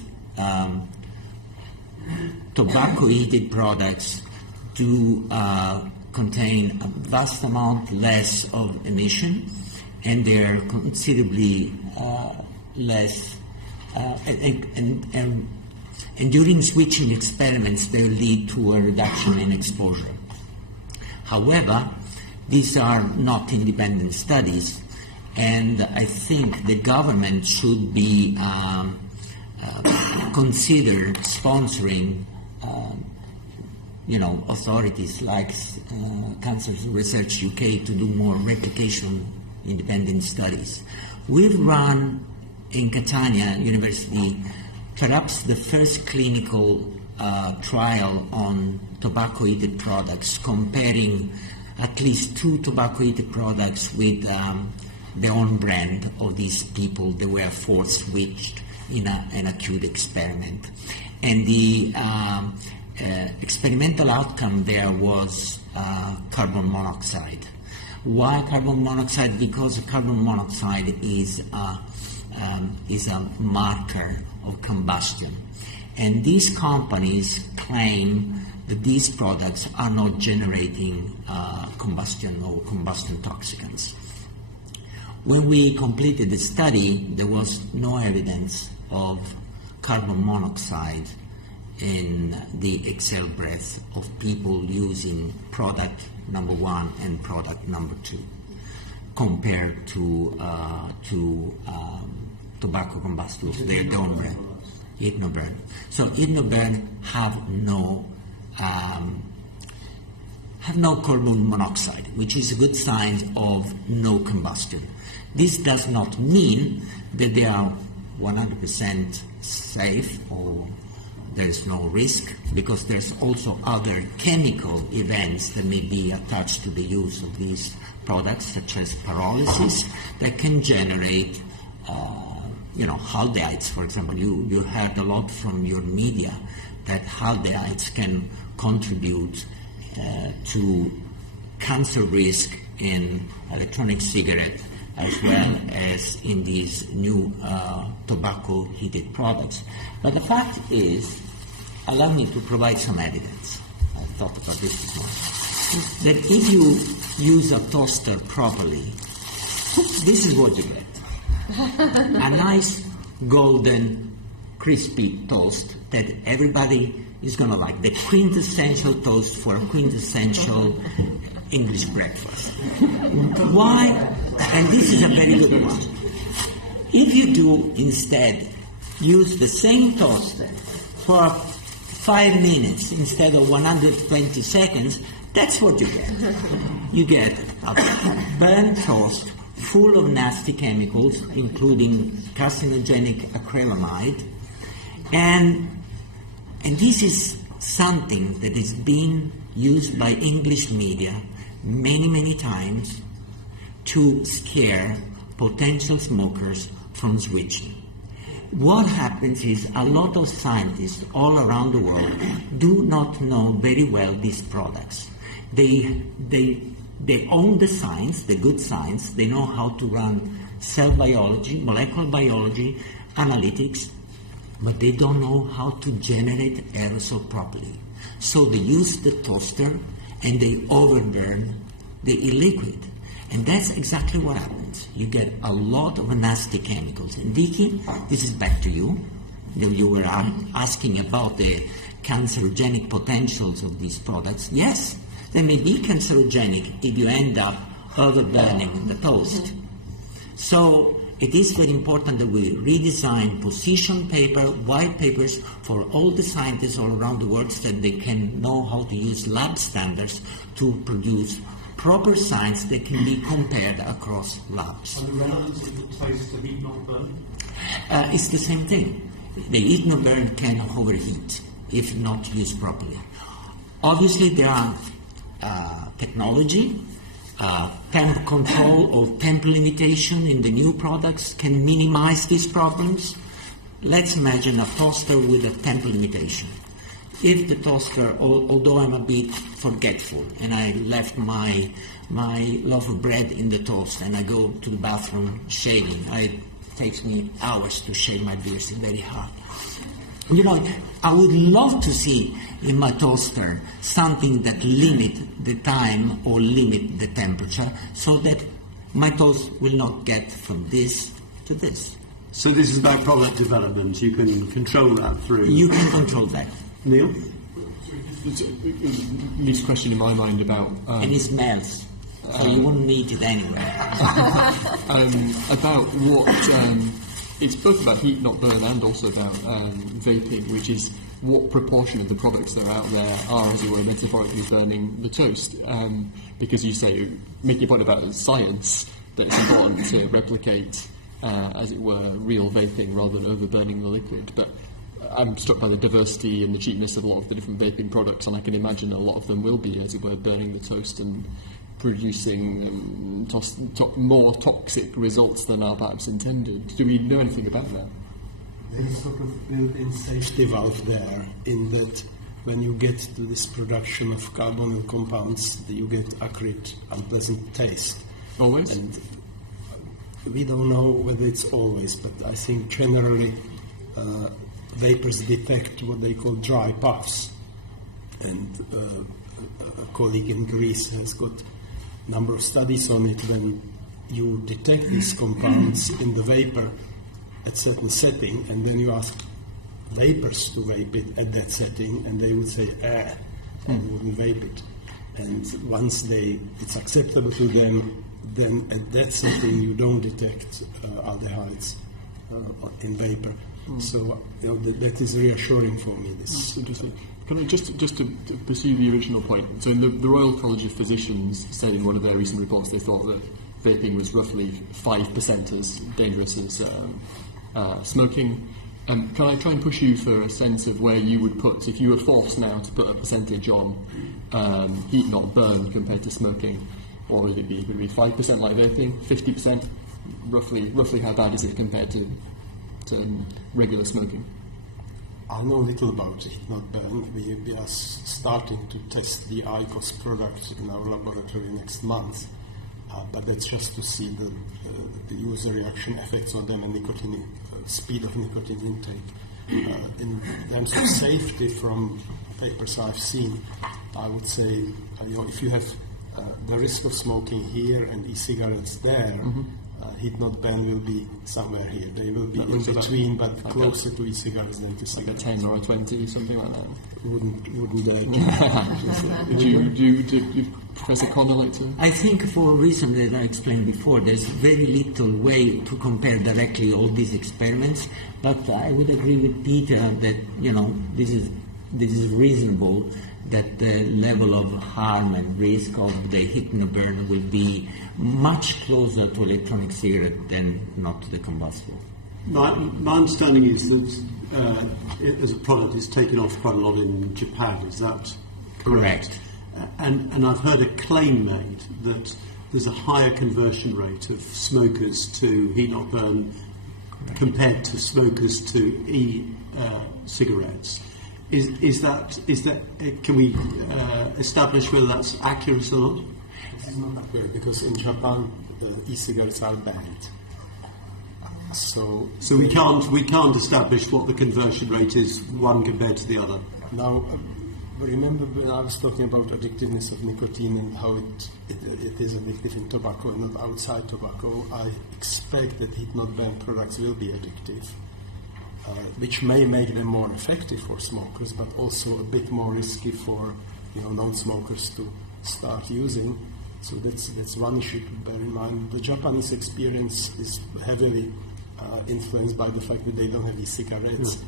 tobacco-heated products do contain a vast amount less of emission, and they're considerably less, and during switching experiments, they lead to a reduction in exposure. However, these are not independent studies, and I think the government should be consider sponsoring, authorities like Cancer Research UK to do more replication independent studies. We've run in Catania University perhaps the first clinical trial on tobacco-heated products, comparing at least 2 tobacco-heated products with the own brand of these people. They were force switched in an acute experiment. And the experimental outcome there was carbon monoxide. Why carbon monoxide? Because carbon monoxide is a marker of combustion. And these companies claim that these products are not generating combustion or combustion toxicants. When we completed the study, there was no evidence of carbon monoxide in the exhale breath of people using product number 1 and product number 2, compared to tobacco combustibles, their own brand, heat no burn. So heat no burn have no carbon monoxide, which is a good sign of no combustion. This does not mean that they are 100% safe or there is no risk, because there's also other chemical events that may be attached to the use of these products, such as pyrolysis, that can generate haldehydes, for example. You heard a lot from your media that haldehydes can contribute to cancer risk in electronic cigarette as well as in these new tobacco-heated products. But the fact is, allow me to provide some evidence. I thought about this before. That if you use a toaster properly, this is what you get. A nice golden crispy toast that everybody is going to like. The quintessential toast for a quintessential English breakfast. Why? And this is a very good one. If you do instead use the same toaster for 5 minutes instead of 120 seconds, that's what you get. You get a burnt toast full of nasty chemicals, including carcinogenic acrylamide, and this is something that is being used by English media many times to scare potential smokers from switching. What happens is a lot of scientists all around the world do not know very well these products. They own the science, the good science. They know how to run cell biology, molecular biology, analytics, but they don't know how to generate aerosol properly. So they use the toaster and they overburn the e-liquid. And that's exactly what happens. You get a lot of nasty chemicals. And Vicky, this is back to you. You were asking about the cancerogenic potentials of these products. Yes, they may be cancerogenic if you end up overburning the toast. So it is very important that we redesign position paper, white papers for all the scientists all around the world so that they can know how to use lab standards to produce proper science that can be compared across labs. And the relevance of the toast to heat not burn? It's the same thing. The heat not burn can overheat if not used properly. Obviously, there are technology, temp control or temp limitation in the new products can minimize these problems. Let's imagine a toaster with a temp limitation. If the toaster, although I'm a bit forgetful and I left my loaf of bread in the toast and I go to the bathroom shaving, it takes me hours to shave my beard, it's very hard. You know, I would love to see in my toaster something that limit the time or limit the temperature so that my toast will not get from this to this. So this is about product development. You can control that through... You can control that. Neil? Next question in my mind about... and it smells, so you wouldn't need it anyway. About what... it's both about heat not burn and also about vaping, which is what proportion of the products that are out there are, as it were, metaphorically burning the toast. Because you say, making a point about science, that it's important to replicate, as it were, real vaping rather than overburning the liquid. But I'm struck by the diversity and the cheapness of a lot of the different vaping products, and I can imagine a lot of them will be, as it were, burning the toast and producing more toxic results than are perhaps intended. Do we know anything about that? There is sort of built-in safety valve there, in that when you get to this production of carbonyl compounds, you get acrid, unpleasant taste. Always? And we don't know whether it's always, but I think generally vapors detect what they call dry puffs. And a colleague in Greece has got a number of studies on it. When you detect these compounds in the vapor at certain setting, and then you ask vapors to vape it at that setting, and they would say, and wouldn't vape it. And once it's acceptable to them, then at that setting you don't detect aldehydes in vapor. So that is reassuring for me. That's interesting. Can I just to pursue the original point? So in the Royal College of Physicians said in one of their recent reports they thought that vaping was roughly 5% as dangerous as smoking. Can I try and push you for a sense of where you would put, if you were forced now to put a percentage on heat not burn compared to smoking, what would it be? Would it be 5% like vaping, 50%? Roughly how bad is it compared to regular smoking? I know little about it, not burn. We are starting to test the IQOS product in our laboratory next month, but that's just to see the user reaction effects on them and nicotine, speed of nicotine intake. In terms of safety, from papers I've seen, I would say, if you have the risk of smoking here and e-cigarettes there, heat not burn will be somewhere here. They will be in between, but closer to e-cigarettes than to cigarettes. Like a 10 or a 20, something like that. Wouldn't dare. Do Professor Connor like to? I think for a reason that I explained before, there's very little way to compare directly all these experiments. But I would agree with Peter that this is reasonable that the level of harm and risk of the heat-not-burn will be much closer to electronic cigarette than not to the combustible. My understanding is that it, as a product, it's taken off quite a lot in Japan. Is that correct? And I've heard a claim made that there's a higher conversion rate of smokers to heat-not-burn compared to smokers to e-cigarettes. Is that can we establish whether that's accurate or not? This is not accurate because in Japan e-cigarettes are banned. So we can't establish what the conversion rate is one compared to the other. Now, remember when I was talking about addictiveness of nicotine and how it is addictive in tobacco and not outside tobacco, I expect that heat-not-burn products will be addictive, which may make them more effective for smokers, but also a bit more risky for non-smokers to start using. So that's one issue to bear in mind. The Japanese experience is heavily influenced by the fact that they don't have e-cigarettes.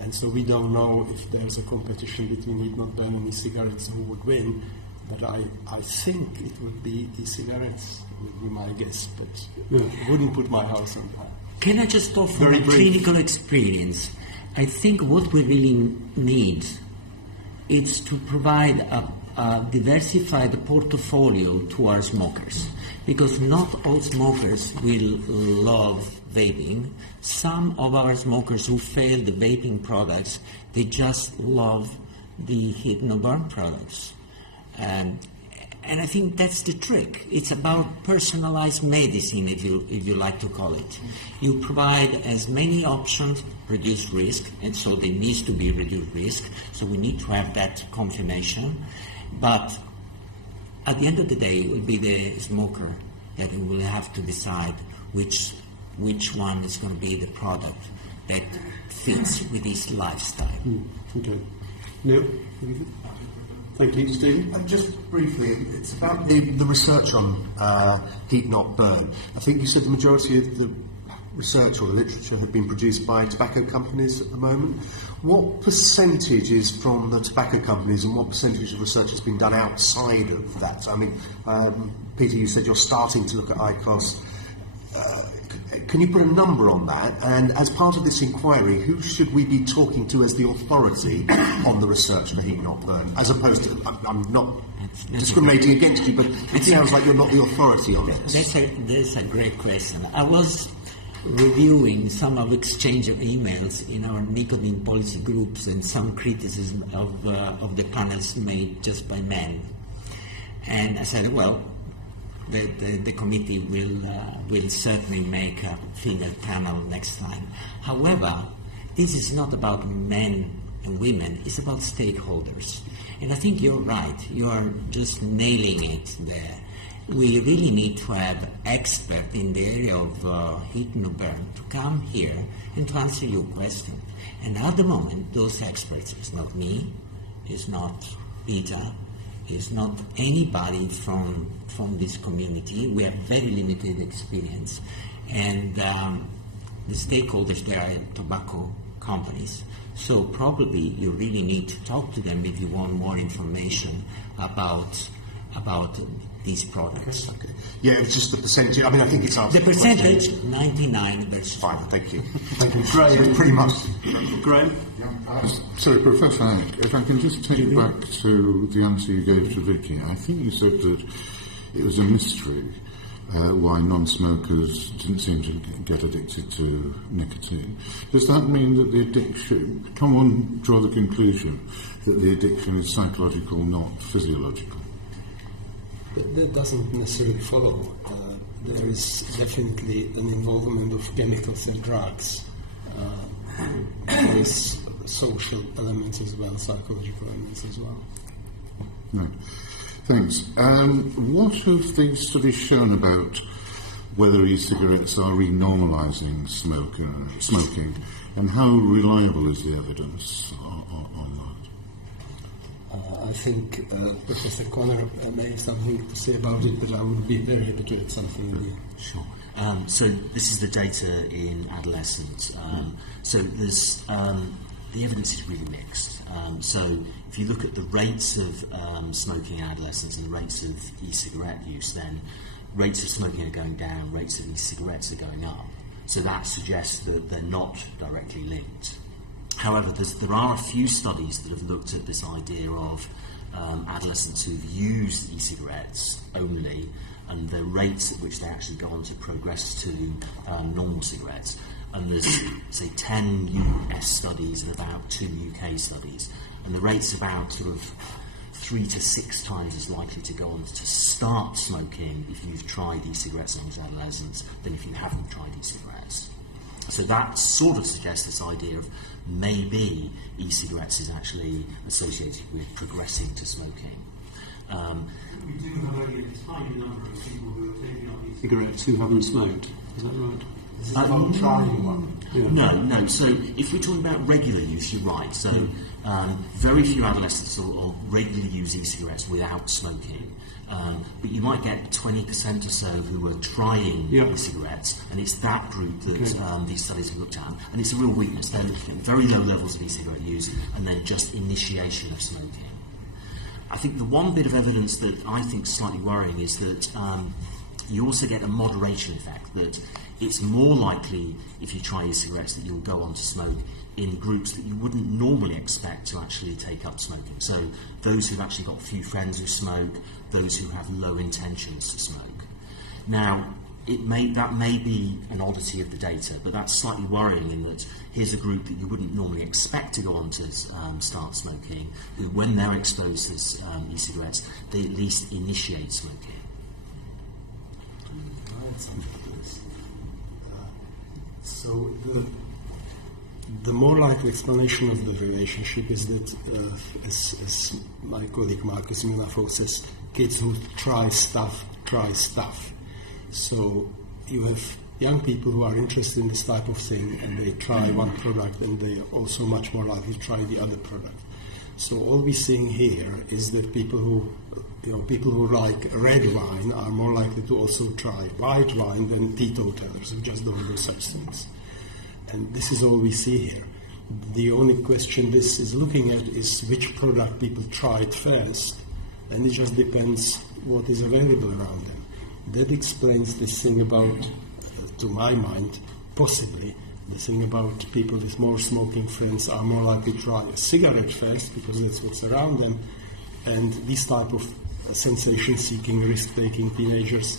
And so we don't know if there's a competition between heat-not-burn and e-cigarettes who would win, but I think it would be e-cigarettes, would be my guess, but I wouldn't put my house on that. Can I just offer a clinical experience? I think what we really need is to provide a diversified portfolio to our smokers, because not all smokers will love vaping. Some of our smokers who fail the vaping products, they just love the heat-not-burn products. And I think that's the trick. It's about personalized medicine, if you like to call it. You provide as many options, reduce risk, and so there needs to be reduced risk. So we need to have that confirmation. But at the end of the day, it will be the smoker that will have to decide which one is going to be the product that fits with his lifestyle. Okay. Neil? Thank you, Stephen. Just briefly, it's about the research on heat-not-burn. I think you said the majority of the research or the literature have been produced by tobacco companies at the moment. What percentage is from the tobacco companies and what percentage of research has been done outside of that? I mean, Peter, you said you're starting to look at IQOS. Can you put a number on that? And as part of this inquiry, who should we be talking to as the authority on the research for heat-not-burn? As opposed to, I'm not discriminating against you, but it sounds like you're not the authority on this. That's a great question. I was reviewing some of exchange of emails in our nicotine policy groups and some criticism of the panels made just by men. And I said, well, the committee will certainly make a female panel next time. However, this is not about men and women, it's about stakeholders. And I think you're right, you are just nailing it there. We really need to have experts in the area of heat-not-burn to come here and to answer your question. And at the moment, those experts, it's not me, it's not Peter, it's not anybody from this community. We have very limited experience. And the stakeholders there are tobacco companies. So probably you really need to talk to them if you want more information about these products. Okay. Yeah, it's just the percentage. I mean, I think it's the percentage, 99 versus fine. Thank you. Thank you. Graham. Pretty much. Graham? Sorry, Professor Hajek, if I can just take you back to the answer you gave to Vicky. I think you said that it was a mystery why non-smokers didn't seem to get addicted to nicotine. Does that mean that the addiction, come on, draw the conclusion that the addiction is psychological, not physiological? That doesn't necessarily follow. There is definitely an involvement of chemicals and drugs. There is social elements as well, psychological elements as well. No. Thanks. What have these studies shown about whether e-cigarettes are renormalising smoking, and how reliable is the evidence on that? I think Professor Connor may have something to say about it, but I would be very happy to add something in here. Sure. So this is the data in adolescents. So there's the evidence is really mixed. So if you look at the rates of smoking in adolescents and the rates of e-cigarette use, then rates of smoking are going down, rates of e-cigarettes are going up. So that suggests that they're not directly linked. However, there are a few studies that have looked at this idea of adolescents who've used e-cigarettes only and the rates at which they actually go on to progress to normal cigarettes. And there's, say, 10 US studies and about 2 UK studies. And the rate's about sort of 3 to 6 times as likely to go on to start smoking if you've tried e-cigarettes amongst adolescents than if you haven't tried e-cigarettes. So that sort of suggests this idea of maybe e-cigarettes is actually associated with progressing to smoking. We do have only a tiny number of people who are taking up e-cigarettes who haven't smoked. Is that right? No. So if we're talking about regular use, you're right. So very few adolescents will regularly use e-cigarettes without smoking. But you might get 20% or so who are trying e-cigarettes, and it's that group that these studies have looked at. And it's a real weakness. They're looking at very low levels of e-cigarette use and then just initiation of smoking. I think the one bit of evidence that I think is slightly worrying is that you also get a moderation effect, that it's more likely if you try e-cigarettes that you'll go on to smoke in groups that you wouldn't normally expect to actually take up smoking. So those who've actually got a few friends who smoke, those who have low intentions to smoke. Now, that may be an oddity of the data, but that's slightly worrying in that here's a group that you wouldn't normally expect to go on to start smoking, who when they're exposed to e-cigarettes, they at least initiate smoking. So the more likely explanation of the relationship is that, as my colleague Marcus Milafro says, kids who try stuff. So you have young people who are interested in this type of thing and they try one product and they are also much more likely to try the other product. So all we're seeing here is that people who like red wine are more likely to also try white wine than teetotalers who just don't do such things. And this is all we see here. The only question this is looking at is which product people tried first, and it just depends what is available around them. That explains this thing about, to my mind, possibly, the thing about people with more smoking friends are more likely to try a cigarette first because that's what's around them, and this type of sensation-seeking, risk-taking teenagers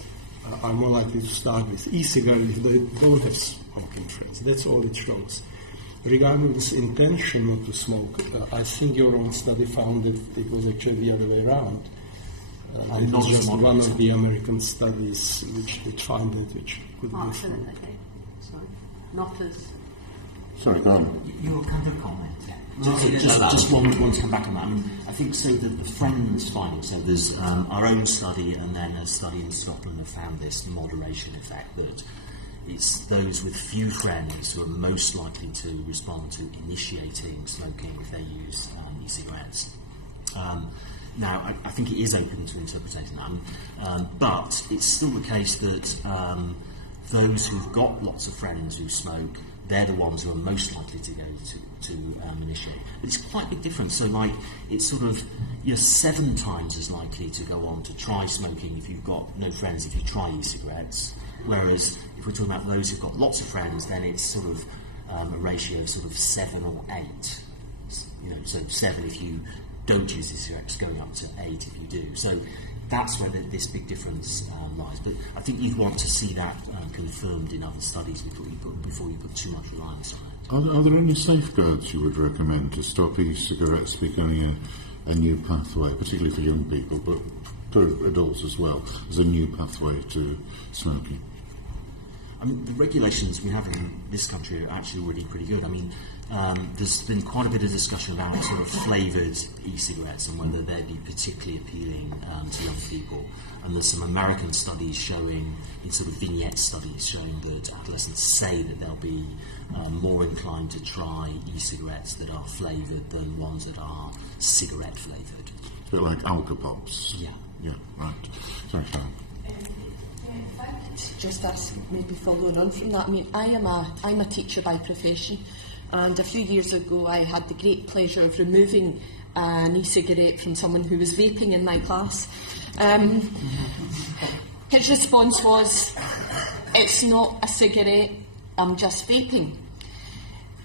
are more likely to start with e-cigarettes if they don't have smoking friends. That's all it shows. Regarding this intention not to smoke, I think your own study found that it was actually the other way around. It was just one of the American studies which found it, which could be found. Not as... Sorry, go on. You were kind of comment. Just one to come back on that. I mean, I think so the friends finding, so there's our own study and then a study in Scotland have found this moderation effect, that it's those with few friends who are most likely to respond to initiating smoking if they use e-cigarettes. Now, I think it is open to interpretation, but it's still the case that those who've got lots of friends who smoke, they're the ones who are most likely to go to initiate. But it's quite a big difference. So, like, it's sort of, you're 7 times as likely to go on to try smoking if you've got no friends if you try e-cigarettes. Whereas, if we're talking about those who've got lots of friends, then it's sort of a ratio of sort of 7 or 8. So 7 if you don't use e-cigarettes, going up to 8 if you do. So that's where this big difference lies. But I think you'd want to see that confirmed in other studies before you put too much reliance on it. Are there any safeguards you would recommend to stop e-cigarettes becoming a new pathway, particularly for young people, but for adults as well, as a new pathway to smoking? I mean, the regulations we have in this country are actually already pretty good. I mean, there's been quite a bit of discussion about sort of flavoured e-cigarettes and whether they'd be particularly appealing to young people. And there's some American studies showing, in sort of vignette studies, showing that adolescents say that they'll be more inclined to try e-cigarettes that are flavoured than ones that are cigarette flavoured. A bit like Alka-Pops. Yeah, right. Sorry, Shahab. Just ask, maybe following on from that, I mean, I'm a teacher by profession, And a few years ago, I had the great pleasure of removing an e-cigarette from someone who was vaping in my class. His response was, "It's not a cigarette, I'm just vaping."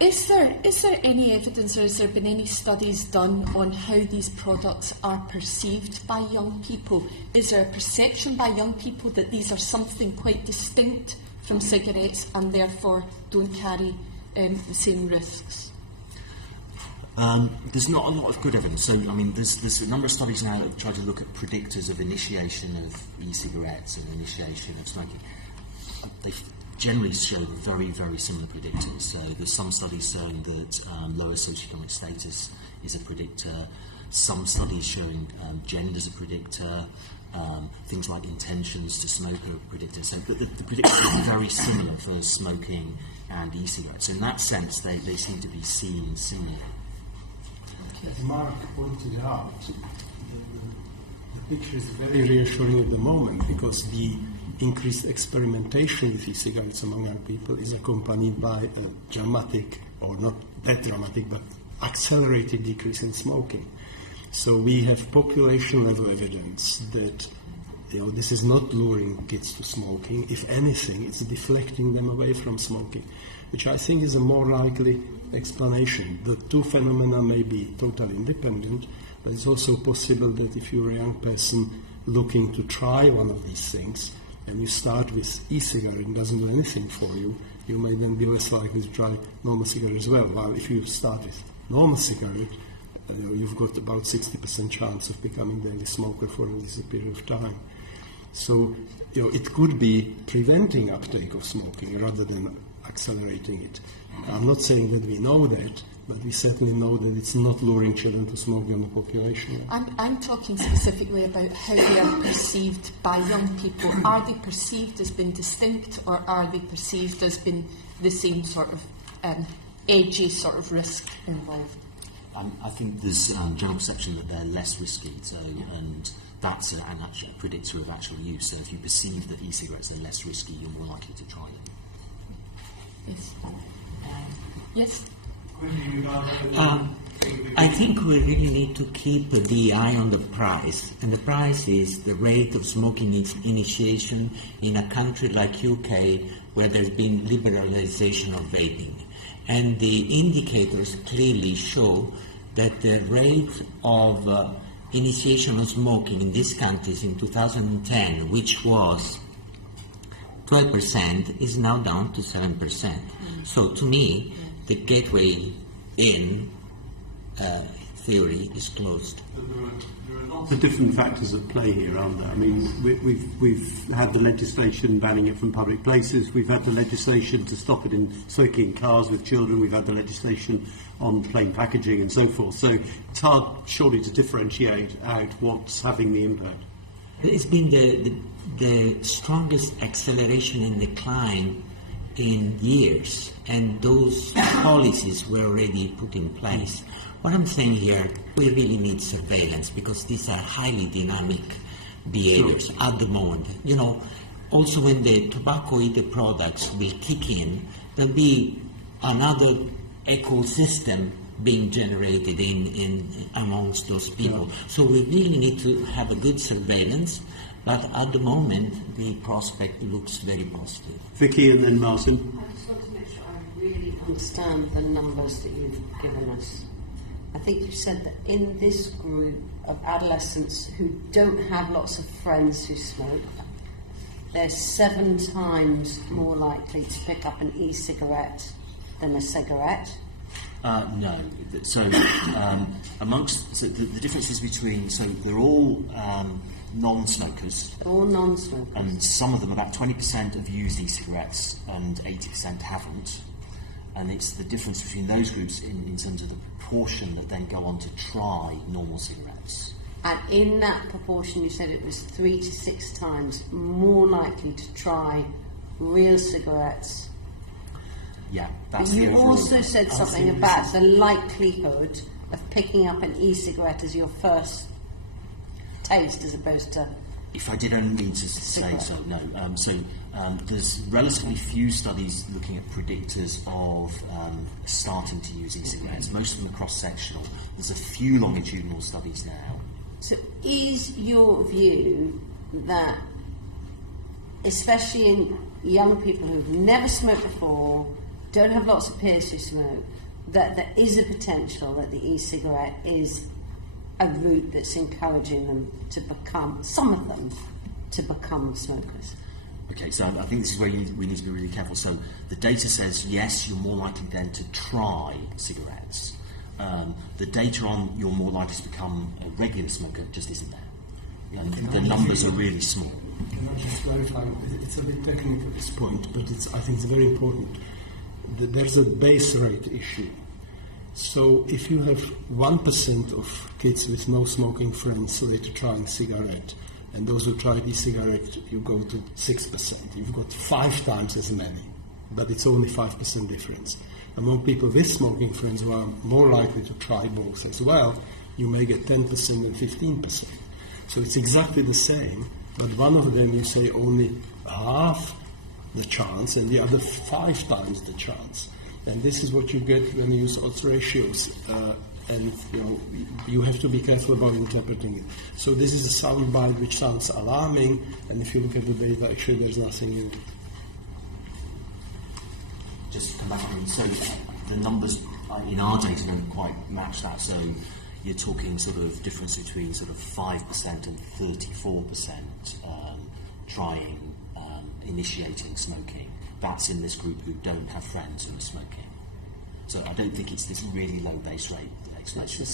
Is there any evidence, or has there been any studies done on how these products are perceived by young people? Is there a perception by young people that these are something quite distinct from cigarettes and therefore don't carry the same risks? There's not a lot of good evidence. So, I mean, there's a number of studies now that try to look at predictors of initiation of e-cigarettes and initiation of smoking. They generally show very, very similar predictors. So there's some studies showing that lower socioeconomic status is a predictor, some studies showing gender as a predictor, things like intentions to smoke are a predictor. So the predictors are very similar for smoking and e-cigarettes. So in that sense, they seem to be seen similarly. As Mark pointed out, the picture is very reassuring at the moment because the increased experimentation with e-cigarettes among young people is accompanied by a dramatic, or not that dramatic, but accelerated decrease in smoking. So we have population-level evidence that this is not luring kids to smoking. If anything, it's deflecting them away from smoking, which I think is a more likely explanation. The two phenomena may be totally independent, but it's also possible that if you're a young person looking to try one of these things, and you start with e-cigarette and doesn't do anything for you, you may then be less likely to try normal cigarette as well. While if you start with normal cigarette, you've got about 60% chance of becoming a daily smoker for this period of time. So, it could be preventing uptake of smoking rather than accelerating it. I'm not saying that we know that, but we certainly know that it's not luring children to smoke in the population. I'm talking specifically about how they are perceived by young people. Are they perceived as being distinct, or are they perceived as being the same sort of edgy sort of risk involved? I think there's general perception that they're less risky, and that's an actual predictor of actual use. So if you perceive that e-cigarettes are less risky, you're more likely to try them. Yes. Yes? I think we really need to keep the eye on the price, and the price is the rate of smoking initiation in a country like UK where there's been liberalization of vaping. And the indicators clearly show that the rate of initiation of smoking in these countries in 2010, which was 12%, is now down to 7%. So to me, the gateway in theory is closed. There are lots of different factors at play here, aren't there? I mean, we've had the legislation banning it from public places. We've had the legislation to stop it in smoking in cars with children. We've had the legislation on plain packaging and so forth. So it's hard, surely, to differentiate out what's having the impact. It's been the strongest acceleration in decline in years, and those policies were already put in place. What I'm saying here, we really need surveillance because these are highly dynamic behaviors at the moment. Also when the tobacco-eated products will kick in, there'll be another ecosystem being generated in amongst those people. Yeah. So we really need to have a good surveillance, but at the moment the prospect looks very positive. Vicky and then Martin. I just want to make sure I really understand the numbers that you've given us. I think you said that in this group of adolescents who don't have lots of friends who smoke, they're 7 times more likely to pick up an e-cigarette than a cigarette. No. So the differences between, so they're all non-smokers. They're all non-smokers. And some of them, about 20% have used e-cigarettes and 80% haven't. And it's the difference between those groups in terms of the proportion that then go on to try normal cigarettes. And in that proportion, you said it was 3 to 6 times more likely to try real cigarettes. Yeah, that's the overall. You also said something about the likelihood of picking up an e-cigarette as your first taste as opposed to If I did only need to say so, no. There's relatively few studies looking at predictors of starting to use e-cigarettes. Most of them are cross-sectional. There's a few longitudinal studies now. So is your view that, especially in young people who've never smoked before, don't have lots of peers who smoke, that there is a potential that the e-cigarette is a route that's encouraging them to become, some of them, to become smokers? Okay, so I think this is where we need to be really careful. So the data says, yes, you're more likely then to try cigarettes. The data on you're more likely to become a regular smoker just isn't there. The numbers are really small. Can I just clarify? It's a bit technical at this point, but I think it's very important. There's a base rate issue. So if you have 1% of kids with no smoking friends later trying cigarette, and those who tried e-cigarette, you go to 6%. You've got 5 times as many, but it's only 5% difference. Among people with smoking friends who are more likely to try both as well, you may get 10% and 15%. So it's exactly the same, but one of them you say only half the chance, and the other 5 times the chance. And this is what you get when you use odds ratios, and you have to be careful about interpreting it. So this is a sound bite which sounds alarming, and if you look at the data, actually there's nothing in it. Just to come back on, so the numbers in our data don't quite match that. So you're talking sort of difference between sort of 5% and 34% trying, initiating smoking. That's in this group who don't have friends who are smoking. So I don't think it's this really low base rate explanation.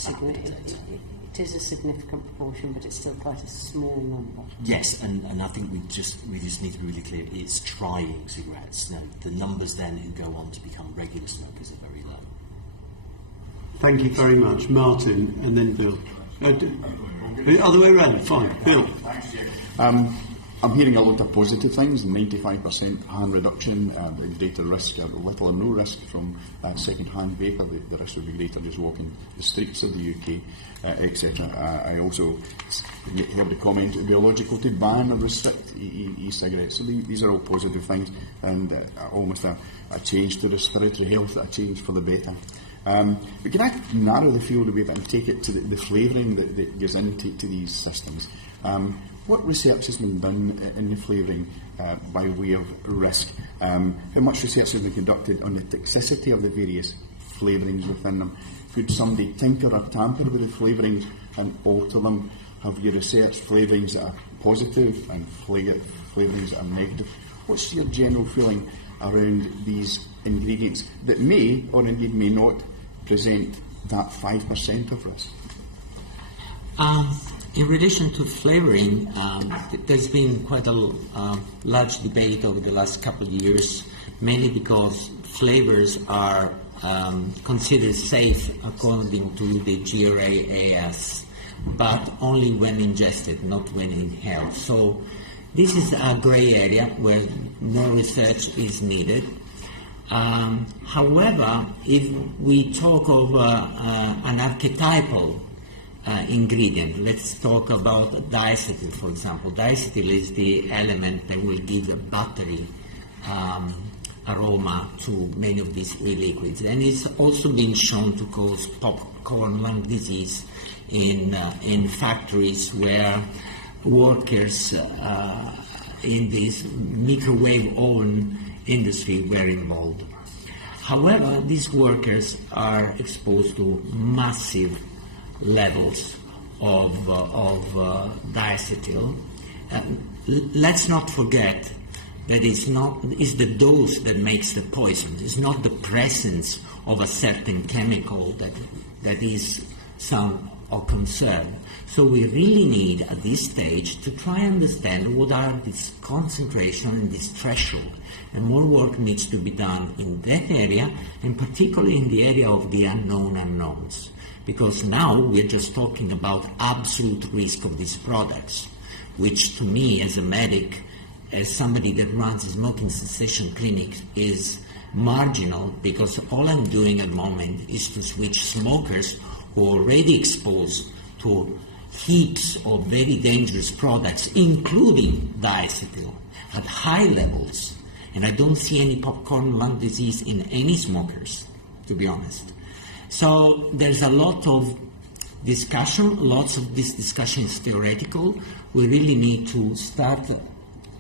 It is a significant proportion, but it's still quite a small number. Yes, and I think we just need to be really clear. It's trying cigarettes. No, the numbers then who go on to become regular smokers are very low. Thank you very much, Martin, and then Bill. The other way around. Fine, Bill. I'm hearing a lot of positive things, 95% harm reduction, greater risk, little or no risk from second-hand vapour. The risk would be greater just walking the streets of the UK, etc. I also heard the comment it would be illogical to ban or restrict e-cigarettes. So these are all positive things, and almost a change to respiratory health, a change for the better. But can I narrow the field a bit and take it to the flavouring that goes into these systems? What research has been done in the flavouring by way of risk? How much research has been conducted on the toxicity of the various flavourings within them? Could somebody tinker or tamper with the flavourings and alter them? Have you researched flavourings that are positive and flavourings that are negative? What's your general feeling around these ingredients that may, or indeed may not, present that 5% of risk? In relation to flavouring, there's been quite a large debate over the last couple of years, mainly because flavours are considered safe according to the GRAAS, but only when ingested, not when inhaled. So this is a grey area where more research is needed. However, if we talk of an archetypal ingredient. Let's talk about diacetyl, for example. Diacetyl is the element that will give a buttery aroma to many of these e-liquids. And it's also been shown to cause popcorn lung disease in factories where workers in this microwave oven industry were involved. However, these workers are exposed to massive levels of diacetyl. Let's not forget that it's the dose that makes the poison. It's not the presence of a certain chemical that is some of concern. So we really need at this stage to try and understand what are this concentration and this threshold. And more work needs to be done in that area, and particularly in the area of the unknown unknowns. Because now we're just talking about absolute risk of these products, which to me as a medic, as somebody that runs a smoking cessation clinic, is marginal, because all I'm doing at the moment is to switch smokers who are already exposed to heaps of very dangerous products, including diacetyl, at high levels. And I don't see any popcorn lung disease in any smokers, to be honest. So there's a lot of discussion. Lots of this discussion is theoretical. We really need to start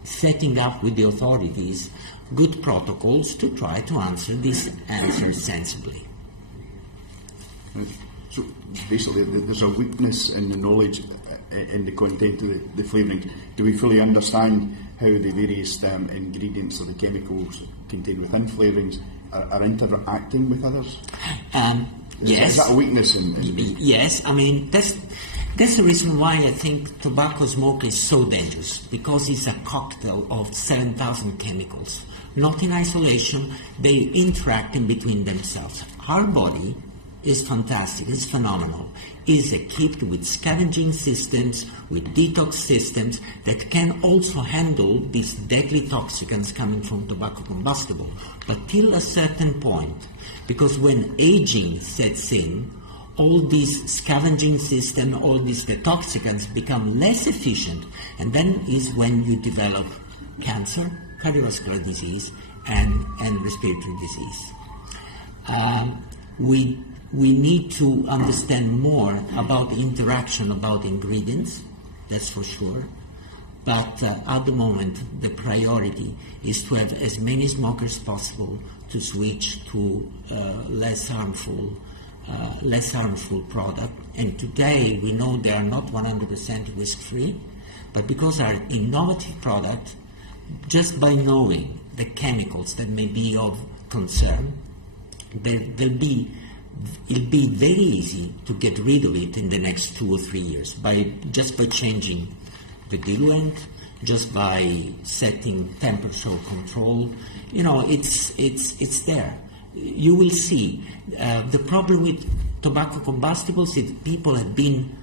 setting up with the authorities good protocols to try to answer these answers sensibly. So basically, there's a weakness in the knowledge in the content of the flavouring. Do we fully understand how the various ingredients or the chemicals contained within flavourings are interacting with others? Yes. Is that a weakness Yes, I mean, that's the reason why I think tobacco smoke is so dangerous, because it's a cocktail of 7,000 chemicals. Not in isolation, they interact in between themselves. Our body is fantastic, it's phenomenal. It's equipped with scavenging systems, with detox systems that can also handle these deadly toxicants coming from tobacco combustible, but till a certain point. Because when aging sets in, all these scavenging systems, all these detoxicants become less efficient, and then is when you develop cancer, cardiovascular disease, and respiratory disease. We need to understand more about the interaction, about ingredients, that's for sure. But at the moment, the priority is to have as many smokers as possible to switch to less harmful product. And today we know they are not 100% risk-free, but because our innovative product, just by knowing the chemicals that may be of concern, it'll be very easy to get rid of it in the next 2 or 3 years just by changing the diluent, just by setting temperature control. You know, it's there. You will see. The problem with tobacco combustibles is people have been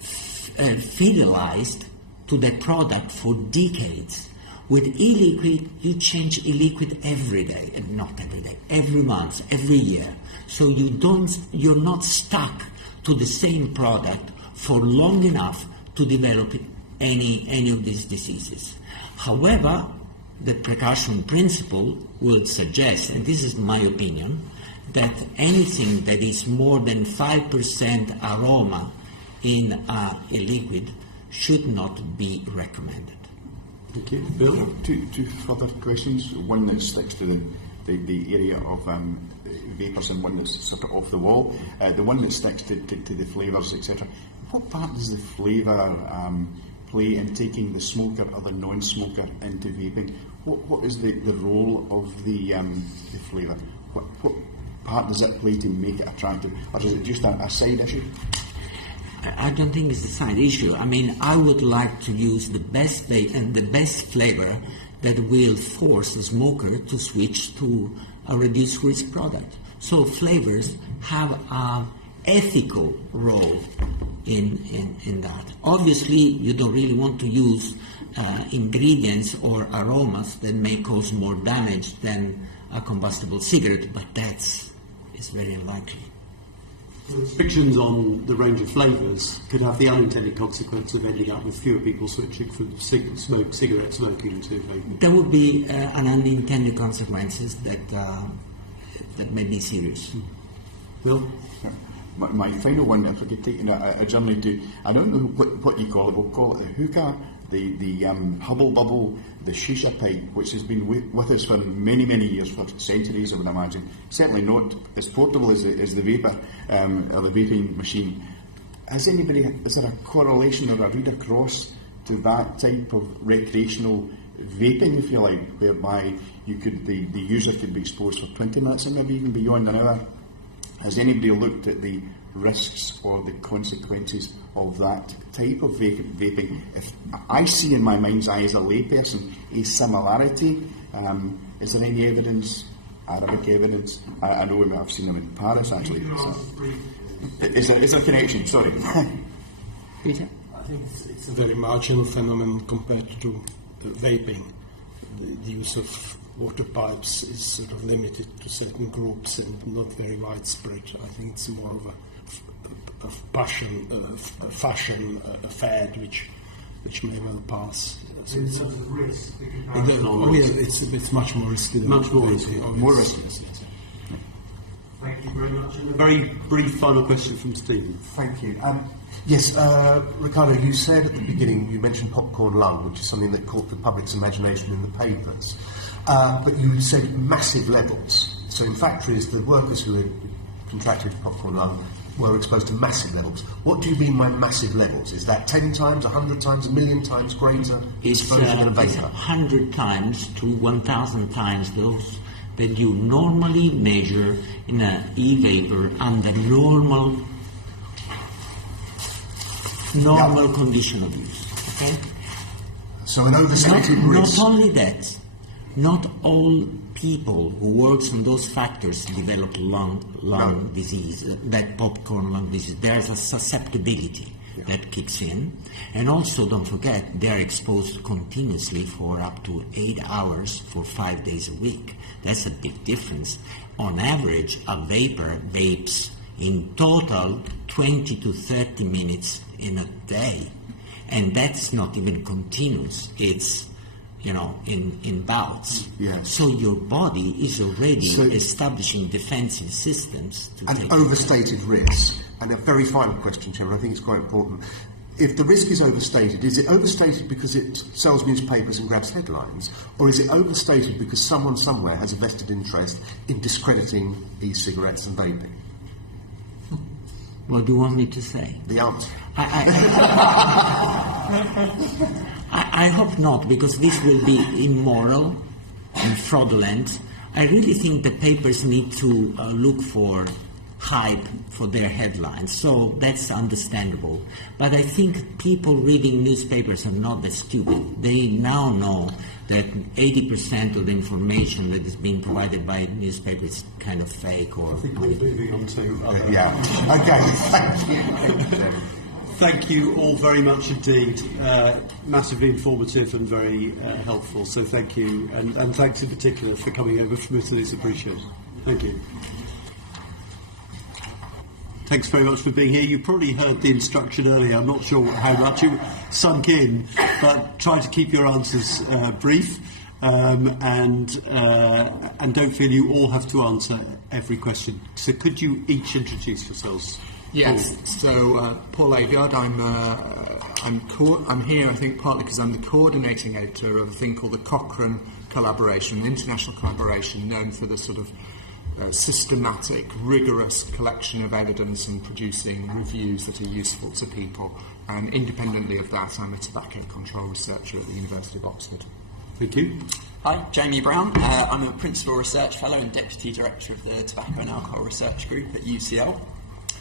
fidelized to that product for decades. With e-liquid, you change e-liquid every day, and not every day, every month, every year. So you're not stuck to the same product for long enough to develop any of these diseases. However, the precaution principle would suggest, and this is my opinion, that anything that is more than 5% aroma in a liquid should not be recommended. Thank you. Bill? Two further questions. One that sticks to the area of vapours, and one that's sort of off the wall. The one that sticks to the flavours, etc. What part does the flavour play in taking the smoker or the non-smoker into vaping? What is the role of the flavour? What part does it play to make it attractive, or is it just a side issue? I don't think it's a side issue. I mean, I would like to use the best flavor that will force a smoker to switch to a reduced risk product. So flavors have an ethical role in that. Obviously, you don't really want to use ingredients or aromas that may cause more damage than a combustible cigarette, but it's very unlikely. Restrictions on the range of flavours could have the unintended consequence of ending up with fewer people switching from cigarette smoking to vaping. There would be an unintended consequences that may be serious. Bill? My final one, if I could take a journey to, I don't know what you call it, we'll call it the hookah, the hubble bubble, the shisha pipe, which has been with us for many, many years, for centuries, I would imagine. Certainly not as portable as the vapour or the vaping machine. Is there a correlation or a read across to that type of recreational vaping, if you like, whereby the user could be exposed for 20 minutes and maybe even beyond an hour? Has anybody looked at the risks or the consequences of that type of vaping? If I see in my mind's eye as a layperson a similarity, is there any evidence, Arabic evidence? I know we might have seen them in Paris actually. Is there a connection? Sorry. Peter? I think it's a very marginal phenomenon compared to vaping. The use of water pipes is sort of limited to certain groups and not very widespread. I think it's more of fashion fad which may well pass. So In terms of risk, it's much more risky. Much more risky. More risky. Thank you very much. And a very brief final question from Stephen. Thank you. Yes, Riccardo, you said at the beginning, you mentioned popcorn lung, which is something that caught the public's imagination in the papers. But you said massive levels. So in factories, the workers who had contracted popcorn lung were exposed to massive levels. What do you mean by massive levels? Is that 10 times, 100 times, 1,000,000 times greater exposure than a vapor? 100 times to 1,000 times those that you normally measure in an e-vapor under normal condition of use. Okay? So an overstated risk. Not only that, not all people who works on those factors develop lung disease, that popcorn lung disease. There's a susceptibility that kicks in. And also, don't forget, they're exposed continuously for up to 8 hours for 5 days a week. That's a big difference. On average, a vapor vapes in total 20 to 30 minutes in a day. And that's not even continuous. It's in bouts. Yeah. So your body is already establishing defensive systems to an take overstated risk. And a very final question, Chairman, I think it's quite important. If the risk is it overstated because it sells newspapers and grabs headlines, or is it overstated because someone somewhere has a vested interest in discrediting e-cigarettes and vaping? What do you want me to say? The answer. I hope not, because this will be immoral and fraudulent. I really think the papers need to look for hype for their headlines, so that's understandable. But I think people reading newspapers are not that stupid. They now know that 80% of the information that is being provided by newspapers is kind of fake or... I think we're moving on to other... Yeah. Okay, thank you. Thank you all very much indeed. Massively informative and very helpful. So thank you, and thanks in particular for coming over from Italy. It's appreciated. Thank you. Thanks very much for being here. You probably heard the instruction earlier. I'm not sure how much it sunk in, but try to keep your answers brief, and don't feel you all have to answer every question. So could you each introduce yourselves? Yes, so Paul Aveyard, I'm here, I think, partly because I'm the coordinating editor of a thing called the Cochrane collaboration, an international collaboration known for the sort of systematic, rigorous collection of evidence and producing reviews that are useful to people. And independently of that, I'm a tobacco control researcher at the University of Oxford. Thank you. Hi, Jamie Brown. I'm a Principal Research Fellow and Deputy Director of the Tobacco and Alcohol Research Group at UCL.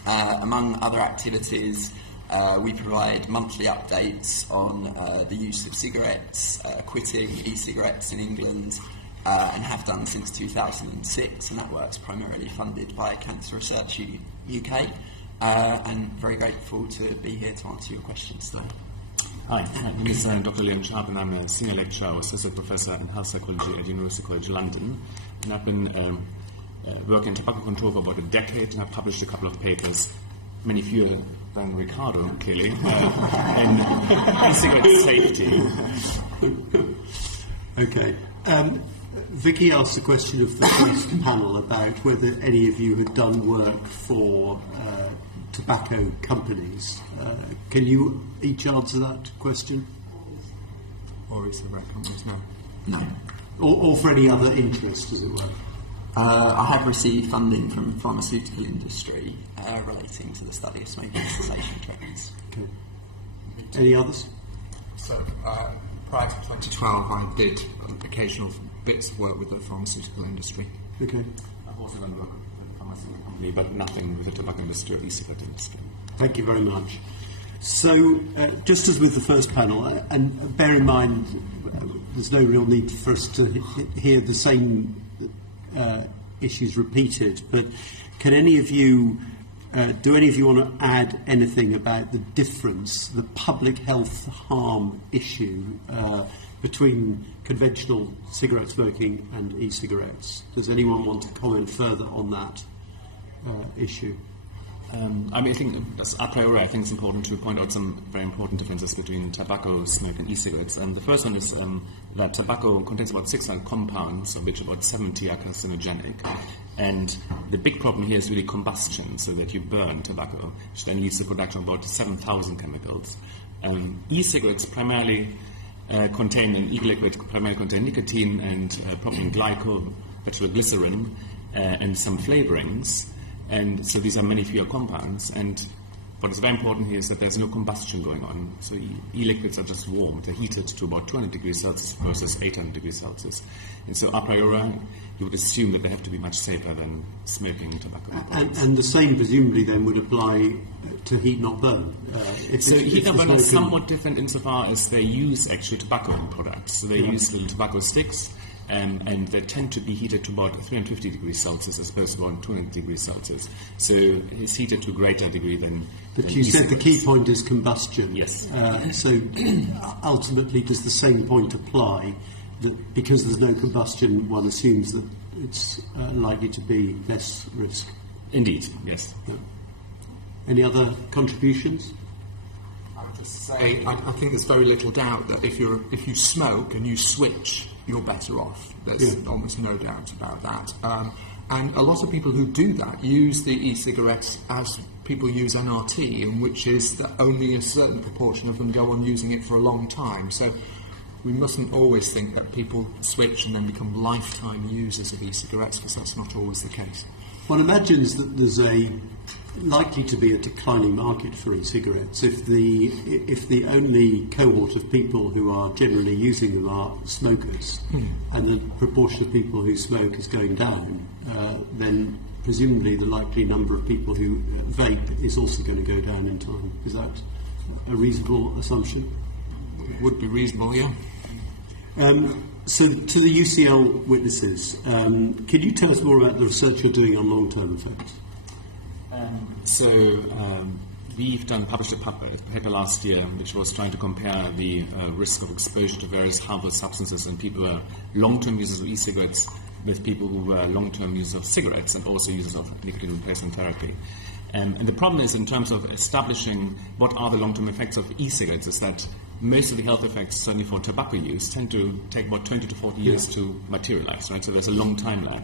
Among other activities, we provide monthly updates on the use of cigarettes, quitting e-cigarettes in England, and have done since 2006, and that work's primarily funded by Cancer Research UK, and very grateful to be here to answer your questions today. Hi, my name is Dr. Liam Shahab, and I'm a Senior Lecturer, Associate Professor in Health Psychology at University College London, and I've been working in tobacco control for about a decade, and I've published a couple of papers, many fewer than Riccardo, clearly, in e-cigarette safety. Okay. Vicky asked a question of the first panel about whether any of you had done work for tobacco companies. Can you each answer that question? Or e-cigarette companies? No. No. Or for any other interest, as it were? I have received funding from the pharmaceutical industry relating to the study of smoking cessation trends. Okay. Any others? So, prior to 2012, I did occasional bits of work with the pharmaceutical industry. Okay. I've also done work with a pharmaceutical company, but nothing with the tobacco industry or e-cigarette industry. Thank you very much. So, just as with the first panel, and bear in mind, there's no real need for us to hear the same issues repeated, but can any of you, do any of you want to add anything about the difference, the public health harm issue between conventional cigarette smoking and e-cigarettes? Does anyone want to comment further on that issue? I think a priori, I think it's important to point out some very important differences between tobacco smoke and e-cigarettes. And the first one is that tobacco contains about 600 compounds, of which about 70 are carcinogenic. And the big problem here is really combustion, so that you burn tobacco, which then leads to the production of about 7,000 chemicals. E-cigarettes primarily contain, in e-liquid, primarily contain nicotine and propylene glycol, petrol glycerin, and some flavorings. And so these are many fewer compounds, and what is very important here is that there's no combustion going on. So e-liquids are just warmed, they're heated to about 200 degrees Celsius versus 800 degrees Celsius. And so a priori, you would assume that they have to be much safer than smoking tobacco. And the same presumably then would apply to heat not burn. So heat not burn is somewhat different insofar as they use actually tobacco products. So they use little tobacco sticks, and they tend to be heated to about 350 degrees Celsius as opposed to about 200 degrees Celsius. So it's heated to a greater degree than. But you said the key point is combustion. Yes. So ultimately, does the same point apply? That because there's no combustion, one assumes that it's likely to be less risk. Indeed. Yes. Yeah. Any other contributions? I would just say I think there's very little doubt that if you smoke and you switch, you're better off. There's almost no doubt about that. And a lot of people who do that use the e-cigarettes as people use NRT, in which is that only a certain proportion of them go on using it for a long time. So we mustn't always think that people switch and then become lifetime users of e-cigarettes, because that's not always the case. One imagines that there's likely to be a declining market for e-cigarettes if the only cohort of people who are generally using them are smokers, and the proportion of people who smoke is going down, then presumably the likely number of people who vape is also going to go down in time. Is that a reasonable assumption? It would be reasonable, yeah. So to the UCL witnesses, could you tell us more about the research you're doing on long-term effects? We've published a paper last year which was trying to compare the risk of exposure to various harmful substances in people who are long-term users of e-cigarettes with people who were long-term users of cigarettes and also users of nicotine replacement therapy. And the problem is, in terms of establishing what are the long-term effects of e-cigarettes, is that most of the health effects, certainly for tobacco use, tend to take about 20 to 40 years to materialize, right? So there's a long time lag.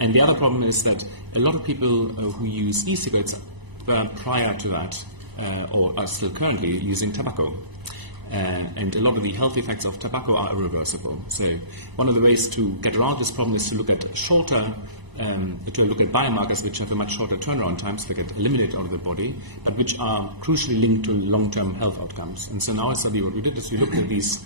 And the other problem is that a lot of people who use e-cigarettes prior to that, or are still currently using tobacco. And a lot of the health effects of tobacco are irreversible. So one of the ways to get around this problem is to look at biomarkers which have a much shorter turnaround time, so they get eliminated out of the body, but which are crucially linked to long-term health outcomes. And so now a study, what we did is we looked at these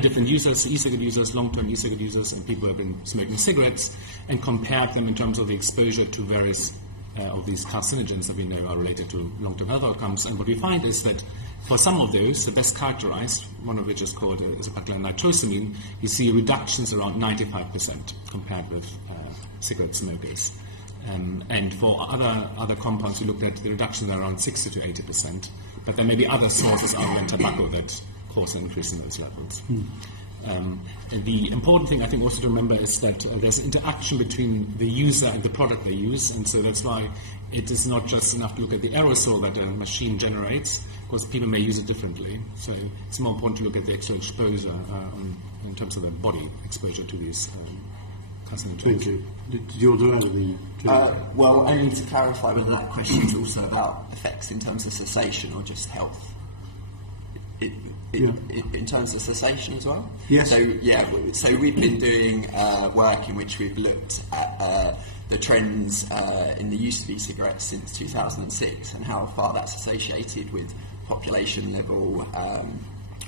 different users, e-cigarette users, long-term e-cigarette users, and people who have been smoking cigarettes, and compared them in terms of the exposure to various of these carcinogens that we know are related to long-term health outcomes. And what we find is that for some of those, the best characterized, one of which is called nitrosamine, you see reductions around 95% compared with cigarette smokers. And for other compounds, we looked at the reductions around 60 to 80%. But there may be other sources other than tobacco that cause an increase in those levels. And the important thing I think also to remember is that there's an interaction between the user and the product they use, and so that's why it is not just enough to look at the aerosol that a machine generates, because people may use it differently. So it's more important to look at the actual exposure in terms of their body exposure to these carcinogens. Thank you. Did you want to add anything? Well, only to clarify whether that question is also about effects in terms of cessation or just health. In terms of cessation as well? Yes. So we've been doing work in which we've looked at the trends in the use of e-cigarettes since 2006 and how far that's associated with population level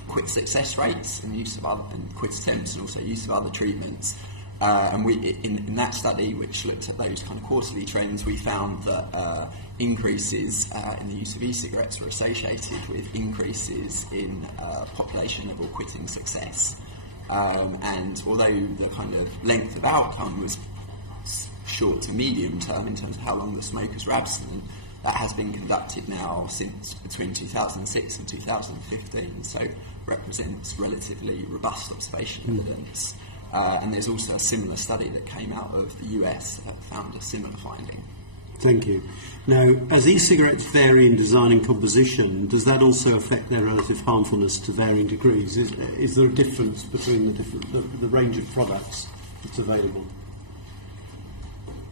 quit success rates and use of and quit attempts and also use of other treatments. And we, in that study, which looked at those kind of quarterly trends, we found that increases in the use of e-cigarettes were associated with increases in population level quitting success. And although the kind of length of outcome was short to medium term in terms of how long the smokers were abstinent, that has been conducted now since between 2006 and 2015, so represents relatively robust observational evidence. And there's also a similar study that came out of the US that found a similar finding. Thank you. Now, as e-cigarettes vary in design and composition, does that also affect their relative harmfulness to varying degrees? Is there a difference between the range of products that's available?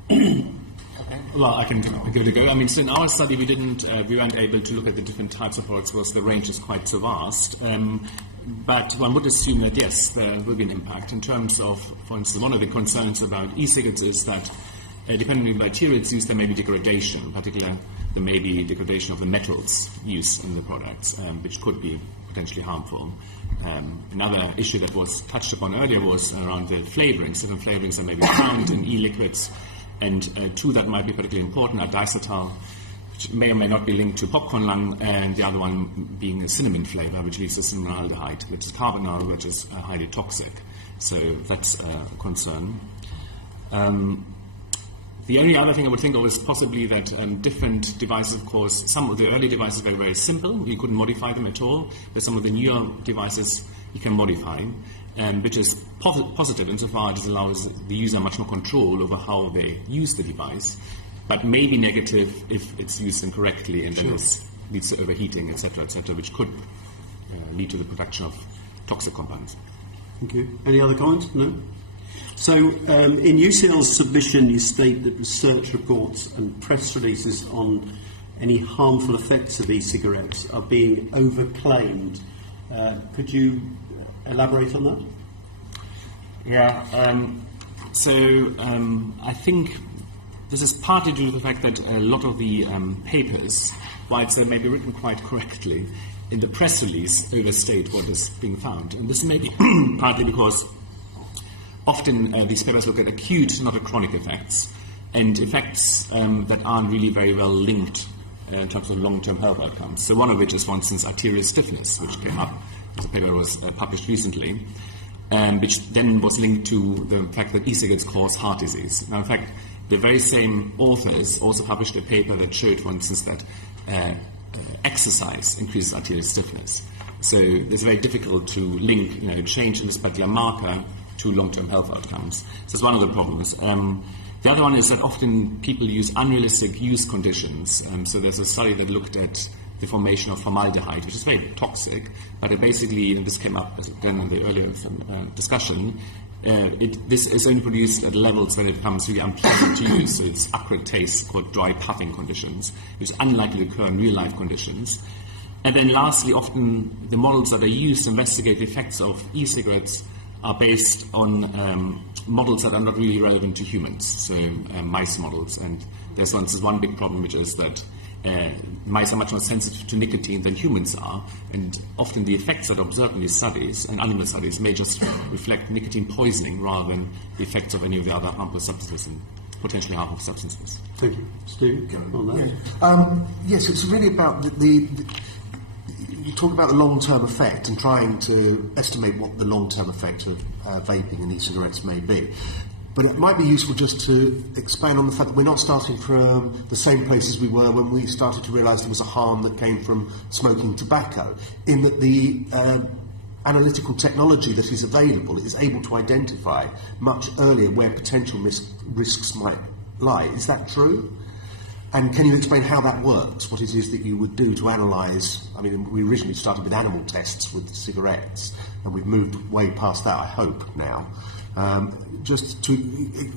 Well, I can give it a go. I mean, so in our study, we weren't able to look at the different types of products because the range is quite so vast. But one would assume that yes, there will be an impact in terms of, for instance, one of the concerns about e-cigarettes is that depending on the materials used, there may be degradation. In particular, there may be degradation of the metals used in the products, which could be potentially harmful. Another issue that was touched upon earlier was around the flavorings. Certain flavorings are maybe found in e-liquids. And two that might be particularly important are diacetyl, which may or may not be linked to popcorn lung, and the other one being a cinnamon flavour, which leads to cinnamaldehyde, which is carbonyl, which is highly toxic. So that's a concern. The only other thing I would think of is possibly that different devices, of course, some of the early devices were very simple. You couldn't modify them at all. But some of the newer devices you can modify. Which is positive insofar as it allows the user much more control over how they use the device, but maybe negative if it's used incorrectly and then this leads to overheating, etc., which could lead to the production of toxic compounds. Thank you. Any other comments? No? So, in UCL's submission, you state that research reports and press releases on any harmful effects of e-cigarettes are being overclaimed. Could you elaborate on that? Yeah, I think this is partly due to the fact that a lot of the papers, while they may be written quite correctly, in the press release overstate what is being found. And this may be partly because often these papers look at acute, not at chronic effects, and effects that aren't really very well linked in terms of long-term health outcomes. So one of which is, for instance, arterial stiffness, which came up. The paper was published recently, which then was linked to the fact that e-cigarettes cause heart disease. Now, in fact, the very same authors also published a paper that showed, for instance, that exercise increases arterial stiffness. So it's very difficult to link, change in this particular marker to long-term health outcomes. So that's one of the problems. The other one is that often people use unrealistic use conditions. So there's a study that looked at the formation of formaldehyde, which is very toxic, but it basically, and this came up again in the earlier discussion, this is only produced at levels when it becomes really unpleasant to use, so it's acrid taste called dry puffing conditions, which is unlikely to occur in real-life conditions. And then lastly, often the models that are used to investigate the effects of e-cigarettes are based on models that are not really relevant to humans, so mice models. And there's one big problem, which is that mice are much more sensitive to nicotine than humans are, and often the effects that are observed in these studies, and animal studies, may just reflect nicotine poisoning rather than the effects of any of the other harmful substances and potentially harmful substances. Thank you. Steve, on that? Yeah. Yes, it's really about you talk about the long-term effect and trying to estimate what the long-term effect of vaping and e-cigarettes may be. But it might be useful just to expand on the fact that we're not starting from the same places we were when we started to realise there was a harm that came from smoking tobacco, in that the analytical technology that is available is able to identify much earlier where potential risks might lie. Is that true? And can you explain how that works, what it is that you would do to analyse? I mean, we originally started with animal tests with cigarettes, and we've moved way past that, I hope, now. Just to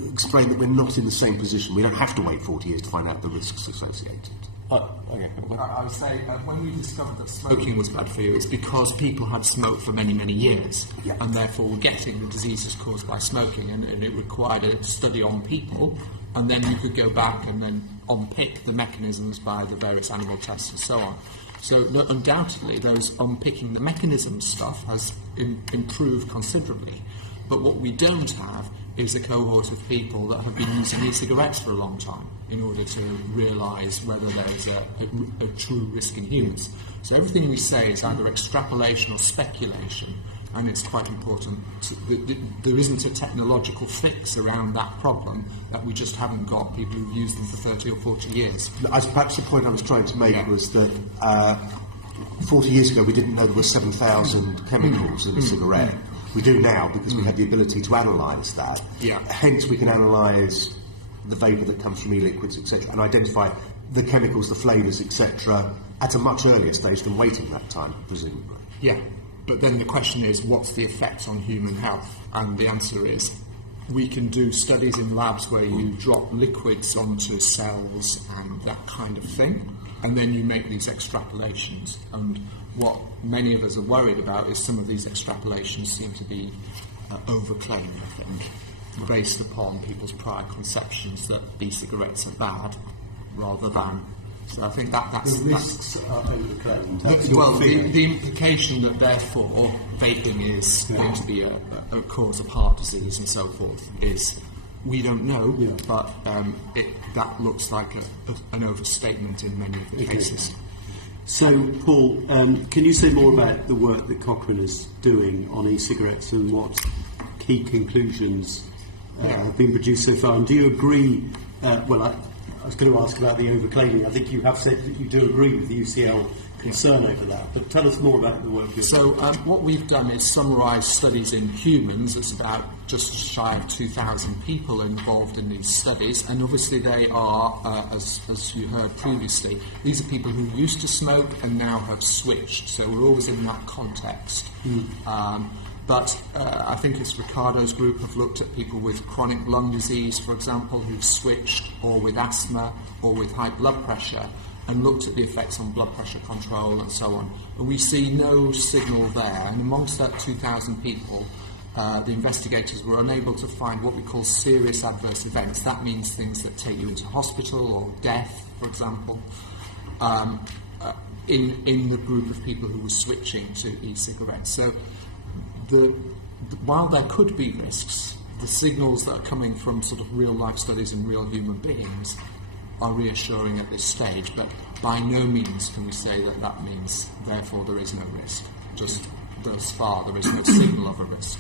explain that we're not in the same position. We don't have to wait 40 years to find out the risks associated. Okay. I would say when we discovered that smoking was bad for you, it's because people had smoked for many, many years, and therefore were getting the diseases caused by smoking, and it required a study on people, and then you could go back and then unpick the mechanisms by the various animal tests and so on. So undoubtedly, those unpicking the mechanism stuff has improved considerably. But what we don't have is a cohort of people that have been using e-cigarettes for a long time in order to realise whether there is a true risk in humans. So everything we say is either extrapolation or speculation, and it's quite important. There isn't a technological fix around that problem, that we just haven't got people who've used them for 30 or 40 years. Perhaps the point I was trying to make was that 40 years ago we didn't know there were 7,000 chemicals in a cigarette. We do now because we have the ability to analyse that. Yeah. Hence we can analyse the vapour that comes from e-liquids, etc., and identify the chemicals, the flavours, etc., at a much earlier stage than waiting that time, presumably. Yeah, but then the question is, what's the effect on human health? And the answer is, we can do studies in labs where you drop liquids onto cells and that kind of thing, and then you make these extrapolations. And what many of us are worried about is some of these extrapolations seem to be overclaimed, I think, based upon people's prior conceptions that e-cigarettes are bad, rather than. So I think that's the risks are overclaimed. The implication that therefore vaping is going to be a cause of heart disease and so forth is we don't know, but that looks like an overstatement in many of the cases. So, Paul, can you say more about the work that Cochrane is doing on e-cigarettes and what key conclusions have been produced so far? And do you agree? I was going to ask about the overclaiming. I think you have said that you do agree with the UCL concern over that, but tell us more about the work you're doing. So what we've done is summarise studies in humans. It's about just shy of 2,000 people involved in these studies, and obviously they are, as you heard previously, these are people who used to smoke and now have switched, so we're always in that context. But I think it's Riccardo's group have looked at people with chronic lung disease, for example, who've switched, or with asthma, or with high blood pressure, and looked at the effects on blood pressure control and so on. And we see no signal there. And amongst that 2,000 people, the investigators were unable to find what we call serious adverse events. That means things that take you into hospital or death, for example, in the group of people who were switching to e-cigarettes. So while there could be risks, the signals that are coming from sort of real-life studies in real human beings are reassuring at this stage, but by no means can we say that that means, therefore, there is no risk. Just thus far, there is no signal of a risk.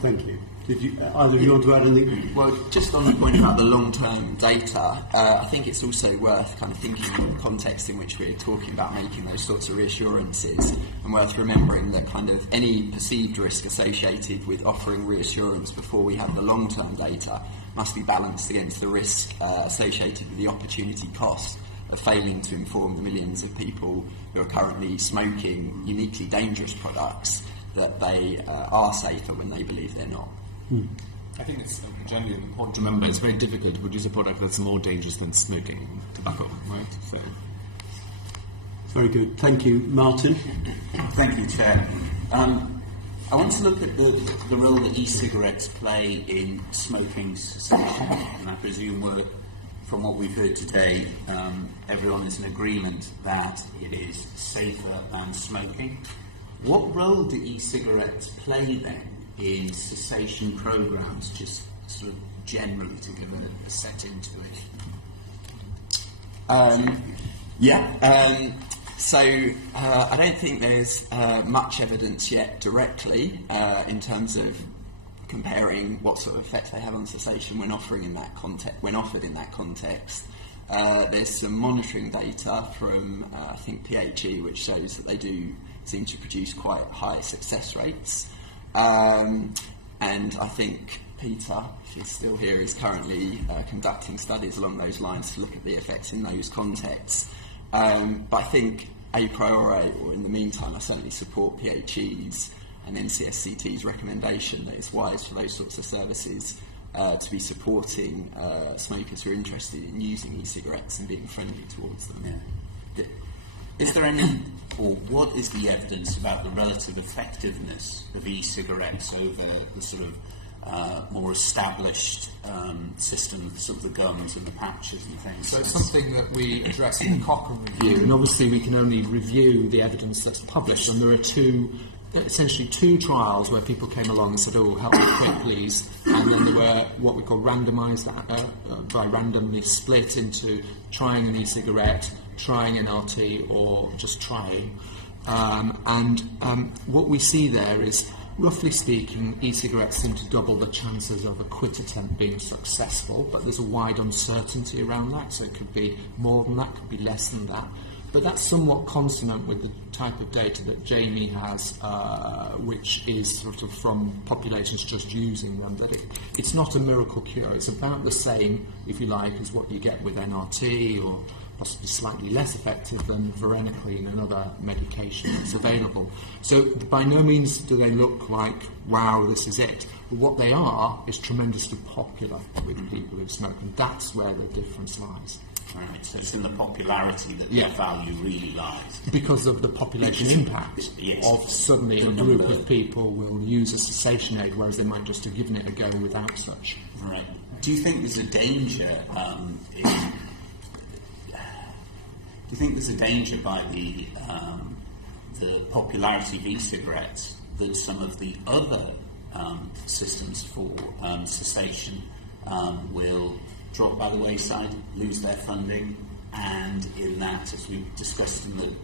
Thank you. Did you, either of you want to add anything? Well, just on the point about the long-term data, I think it's also worth kind of thinking in the context in which we're talking about making those sorts of reassurances, and worth remembering that kind of any perceived risk associated with offering reassurance before we have the long-term data must be balanced against the risk associated with the opportunity cost of failing to inform the millions of people who are currently smoking uniquely dangerous products that they are safer when they believe they're not. I think it's generally important to remember it's very difficult to produce a product that's more dangerous than smoking tobacco, right? So. Very good. Thank you. Martin? Thank you, Chair. I want to look at the role that e-cigarettes play in smoking cessation, and I presume from what we've heard today, everyone is in agreement that it is safer than smoking. What role do e-cigarettes play then in cessation programs, just sort of generally to give a set into it? So I don't think there's much evidence yet directly in terms of comparing what sort of effect they have on cessation when offered in that context. There's some monitoring data from I think PHE which shows that they do seem to produce quite high success rates. And I think Peter, if he's still here, is currently conducting studies along those lines to look at the effects in those contexts. But I think a priori, or in the meantime, I certainly support PHE's and NCSCT's recommendation that it's wise for those sorts of services to be supporting smokers who are interested in using e-cigarettes and being friendly towards them. Yeah. Is there any, or what is the evidence about the relative effectiveness of e-cigarettes over the sort of more established system of sort of the gums and the patches and things? So it's something that we address in the Cochrane review, and obviously we can only review the evidence that's published, and there are essentially two trials where people came along and said, oh, help me quick, please, and then there were what we call randomised, by randomly split into trying an e-cigarette, trying an LT, or just trying. What we see there is, roughly speaking, e-cigarettes seem to double the chances of a quit attempt being successful, but there's a wide uncertainty around that, so it could be more than that, could be less than that. But that's somewhat consonant with the type of data that Jamie has, which is sort of from populations just using them. That it's not a miracle cure. It's about the same, if you like, as what you get with NRT, or possibly slightly less effective than varenicline and other medication that's available. So by no means do they look like, wow, this is it. But what they are is tremendously popular with people who smoke, and that's where the difference lies. Right, so it's in the popularity that the value really lies. Because of the population impact of suddenly a group of people will use a cessation aid, whereas they might just have given it a go without such. Right. Do you think there's a danger do you think there's a danger by the popularity of e-cigarettes that some of the other systems for cessation will drop by the wayside, lose their funding, and in that, as we discussed in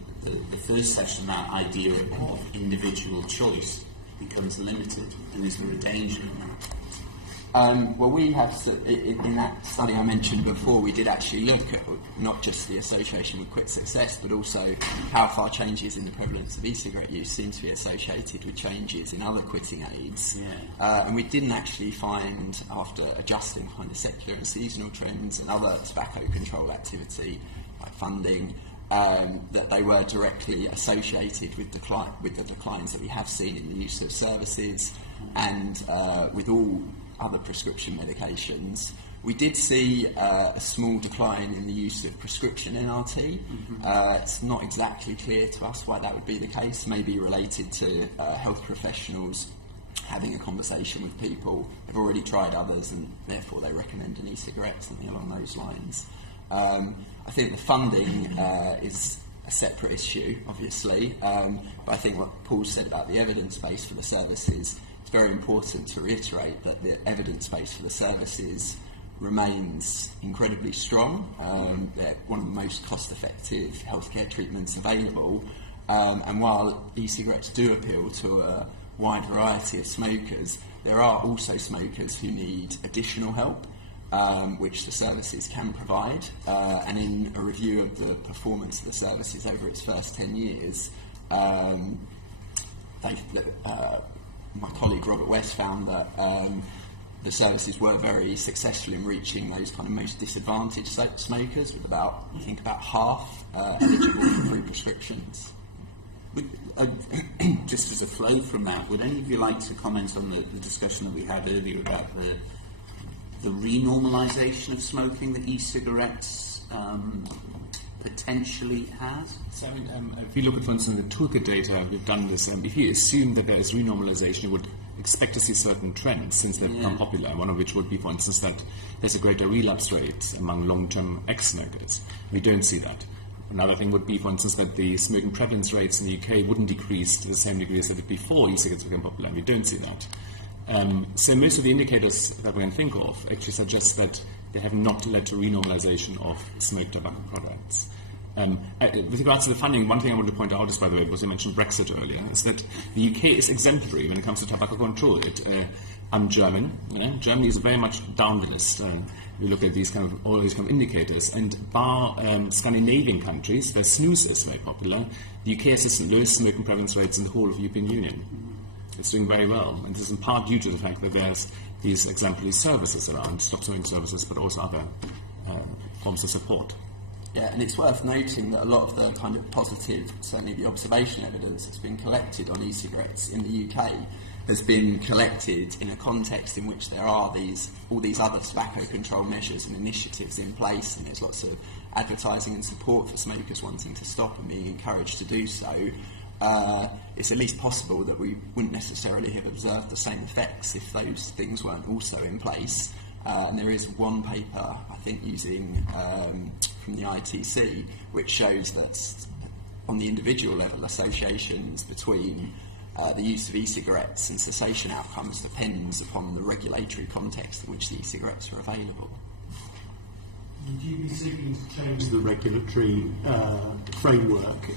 the first session, that idea of individual choice becomes limited, and is there a danger in that? Well, we have, in that study I mentioned before, we did actually look at not just the association with quit success, but also how far changes in the prevalence of e-cigarette use seem to be associated with changes in other quitting aids. And we didn't actually find, after adjusting kind of secular and seasonal trends and other tobacco control activity, like funding, that they were directly associated with the declines that we have seen in the use of services and with all other prescription medications. We did see a small decline in the use of prescription NRT. It's not exactly clear to us why that would be the case, maybe related to health professionals having a conversation with people who've already tried others and therefore they recommend an e-cigarette, something along those lines. I think the funding is a separate issue, obviously, but I think what Paul said about the evidence base for the services, it's very important to reiterate that the evidence base for the services remains incredibly strong. They're one of the most cost-effective healthcare treatments available, and while e-cigarettes do appeal to a wide variety of smokers, there are also smokers who need additional help, which the services can provide. And in a review of the performance of the services over its first 10 years, my colleague Robert West found that the services were very successful in reaching those kind of most disadvantaged smokers, with about half eligible for free prescriptions. Just as a flow from that, would any of you like to comment on the discussion that we had earlier about the renormalisation of smoking that e-cigarettes potentially has? So, if you look at, for instance, the toolkit data, we've done this. If you assume that there is renormalisation, you would expect to see certain trends since they've become popular. One of which would be, for instance, that there's a greater relapse rate among long-term ex-smokers. We don't see that. Another thing would be, for instance, that the smoking prevalence rates in the UK wouldn't decrease to the same degree as they did before e-cigarettes became popular. We don't see that. So most of the indicators that we can think of actually suggest that they have not led to renormalisation of smoked tobacco products. With regards to the funding, one thing I want to point out is, by the way, because I mentioned Brexit earlier, is that the UK is exemplary when it comes to tobacco control. I'm German. Germany is very much down the list. We look at all these kind of indicators, and bar Scandinavian countries, where snus is very popular, the UK has the lowest smoking prevalence rates in the whole of the European Union. It's doing very well, and this is in part due to the fact that there's these exemplary services around, stop smoking services, but also other forms of support. Yeah, and it's worth noting that a lot of the kind of positive, certainly the observation evidence that's been collected on e-cigarettes in the UK has been collected in a context in which there are all these other tobacco control measures and initiatives in place, and there's lots of advertising and support for smokers wanting to stop and being encouraged to do so. It's at least possible that we wouldn't necessarily have observed the same effects if those things weren't also in place. And there is one paper, I think, using from the ITC, which shows that on the individual level, associations between the use of e-cigarettes and cessation outcomes depends upon the regulatory context in which the e-cigarettes are available. Would you be seeking to change the regulatory framework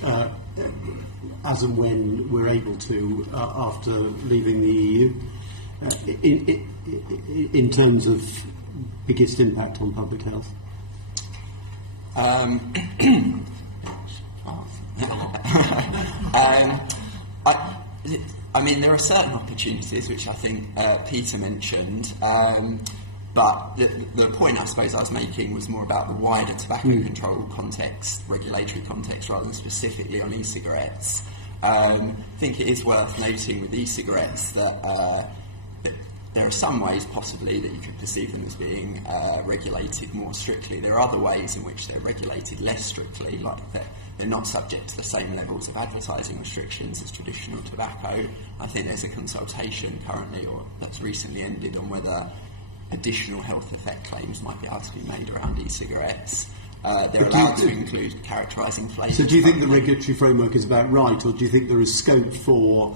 as and when we're able to after leaving the EU in terms of biggest impact on public health? I mean, there are certain opportunities which I think Peter mentioned, but the point I suppose I was making was more about the wider tobacco control context, regulatory context, rather than specifically on e-cigarettes. I think it is worth noting with e-cigarettes that there are some ways possibly that you could perceive them as being regulated more strictly. There are other ways in which they're regulated less strictly, like they're not subject to the same levels of advertising restrictions as traditional tobacco. I think there's a consultation currently, or that's recently ended, on whether additional health effect claims might be able to be made around e-cigarettes. They're allowed to include characterising flavours. So do you think the regulatory framework is about right, or do you think there is scope for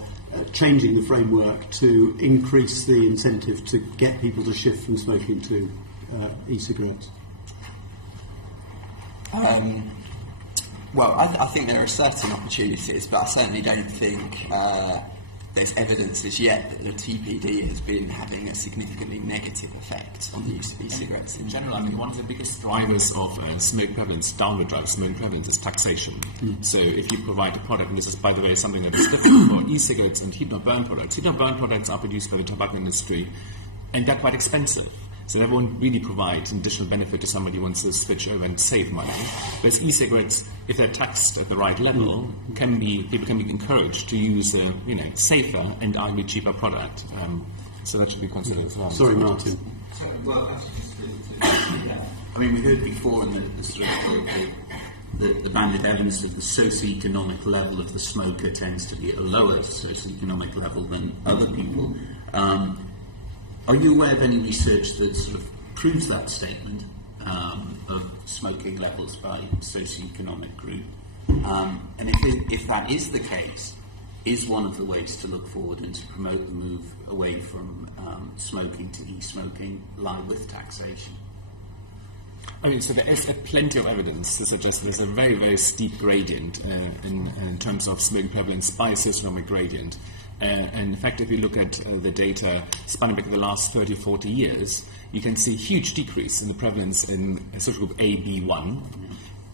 changing the framework to increase the incentive to get people to shift from smoking to e-cigarettes? Well, I think there are certain opportunities, but I certainly don't think there's evidence as yet that the TPD has been having a significantly negative effect on the use of e-cigarettes. In general, I mean, one of the biggest drivers of smoke prevalence, downward drive smoke prevalence, is taxation. So if you provide a product, and this is, by the way, something that is different for e-cigarettes and heat-not-burn products. Heat-not-burn products are produced by the tobacco industry, and they're quite expensive. So that won't really provide an additional benefit to somebody who wants to switch over and save money. Whereas e-cigarettes, if they're taxed at the right level, people can be encouraged to use a safer and arguably cheaper product. So that should be considered as well. Sorry, Martin. I mean, we heard before in the banded evidence that the socioeconomic level of the smoker tends to be at a lower socioeconomic level than other people. Are you aware of any research that sort of proves that statement of smoking levels by socioeconomic group? And if that is the case, is one of the ways to look forward and to promote the move away from smoking to e-smoking lie with taxation? I mean, so there is plenty of evidence to suggest there's a very, very steep gradient in terms of smoking prevalence by a socioeconomic gradient. And in fact, if you look at the data spanning back the last 30, 40 years, you can see a huge decrease in the prevalence in social group A, B1,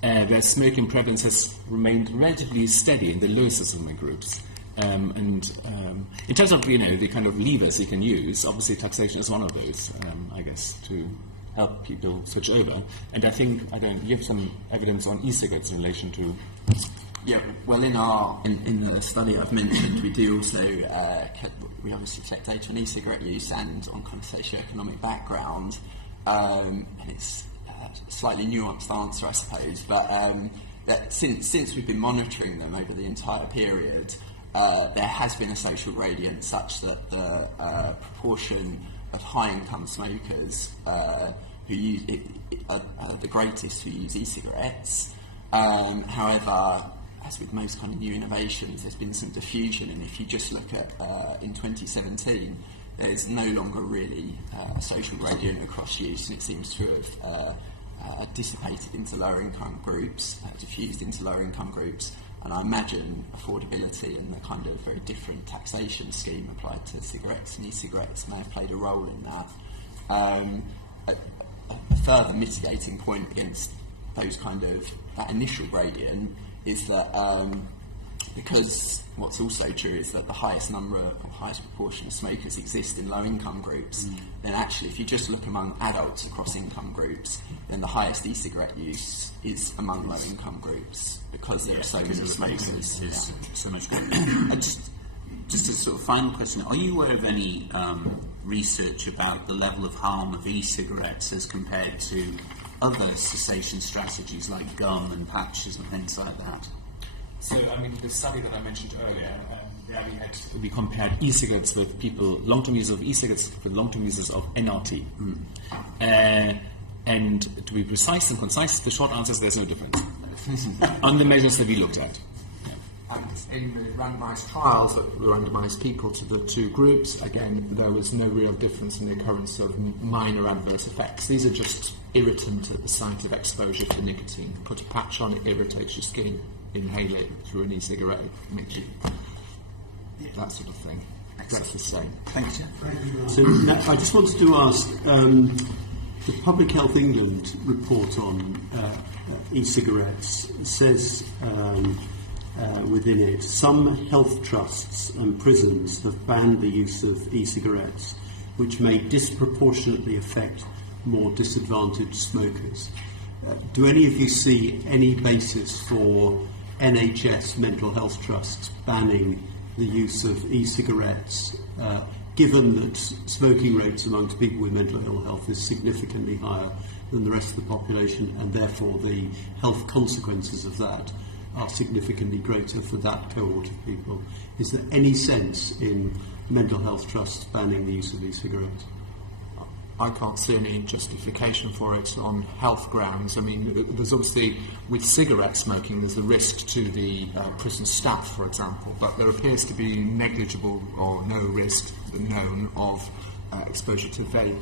where smoking prevalence has remained relatively steady in the lower socioeconomic groups. In terms of, the kind of levers you can use, obviously taxation is one of those, I guess, to help people switch over. And I think, you have some evidence on e-cigarettes in relation to... Yeah, well, in the study I've mentioned, we do also we obviously collect data on e-cigarette use and on kind of socio-economic background, and it's a slightly nuanced answer, I suppose. But that since we've been monitoring them over the entire period, there has been a social gradient such that the proportion of high-income smokers who use the greatest who use e-cigarettes. However, as with most kind of new innovations, there's been some diffusion, and if you just look at in 2017, there's no longer really a social gradient across use, and it seems to have dissipated into lower income groups, diffused into lower income groups, and I imagine affordability and the kind of very different taxation scheme applied to cigarettes and e-cigarettes may have played a role in that. A further mitigating point against those that initial gradient is that because what's also true is that the highest proportion of smokers exist in low income groups, then actually if you just look among adults across income groups, then the highest e-cigarette use is among low income groups because there are so many smokers. So much good. And just a sort of final question, are you aware of any research about the level of harm of e-cigarettes as compared to other cessation strategies like gum and patches and things like that? So, the study that I mentioned earlier, we compared e-cigarettes with long-term users of e-cigarettes with long-term users of NRT. And to be precise and concise, the short answer is there's no difference on the measures that we looked at. In the randomised trials that randomised people to the two groups, again, there was no real difference in the occurrence of minor adverse effects. These are just irritant at the site of exposure to nicotine. Put a patch on, it irritates your skin. Inhale it through an e-cigarette, makes you... that sort of thing. That's the same. Thanks, Jeff. So I just wanted to ask, the Public Health England report on e-cigarettes says within it. Some health trusts and prisons have banned the use of e-cigarettes, which may disproportionately affect more disadvantaged smokers. Do any of you see any basis for NHS mental health trusts banning the use of e-cigarettes, given that smoking rates amongst people with mental ill health is significantly higher than the rest of the population, and therefore the health consequences of that are significantly greater for that cohort of people? Is there any sense in mental health trusts banning the use of e-cigarettes? I can't see any justification for it on health grounds. I mean, there's obviously, with cigarette smoking, there's the risk to the prison staff, for example, but there appears to be negligible or no risk known of exposure to vaping.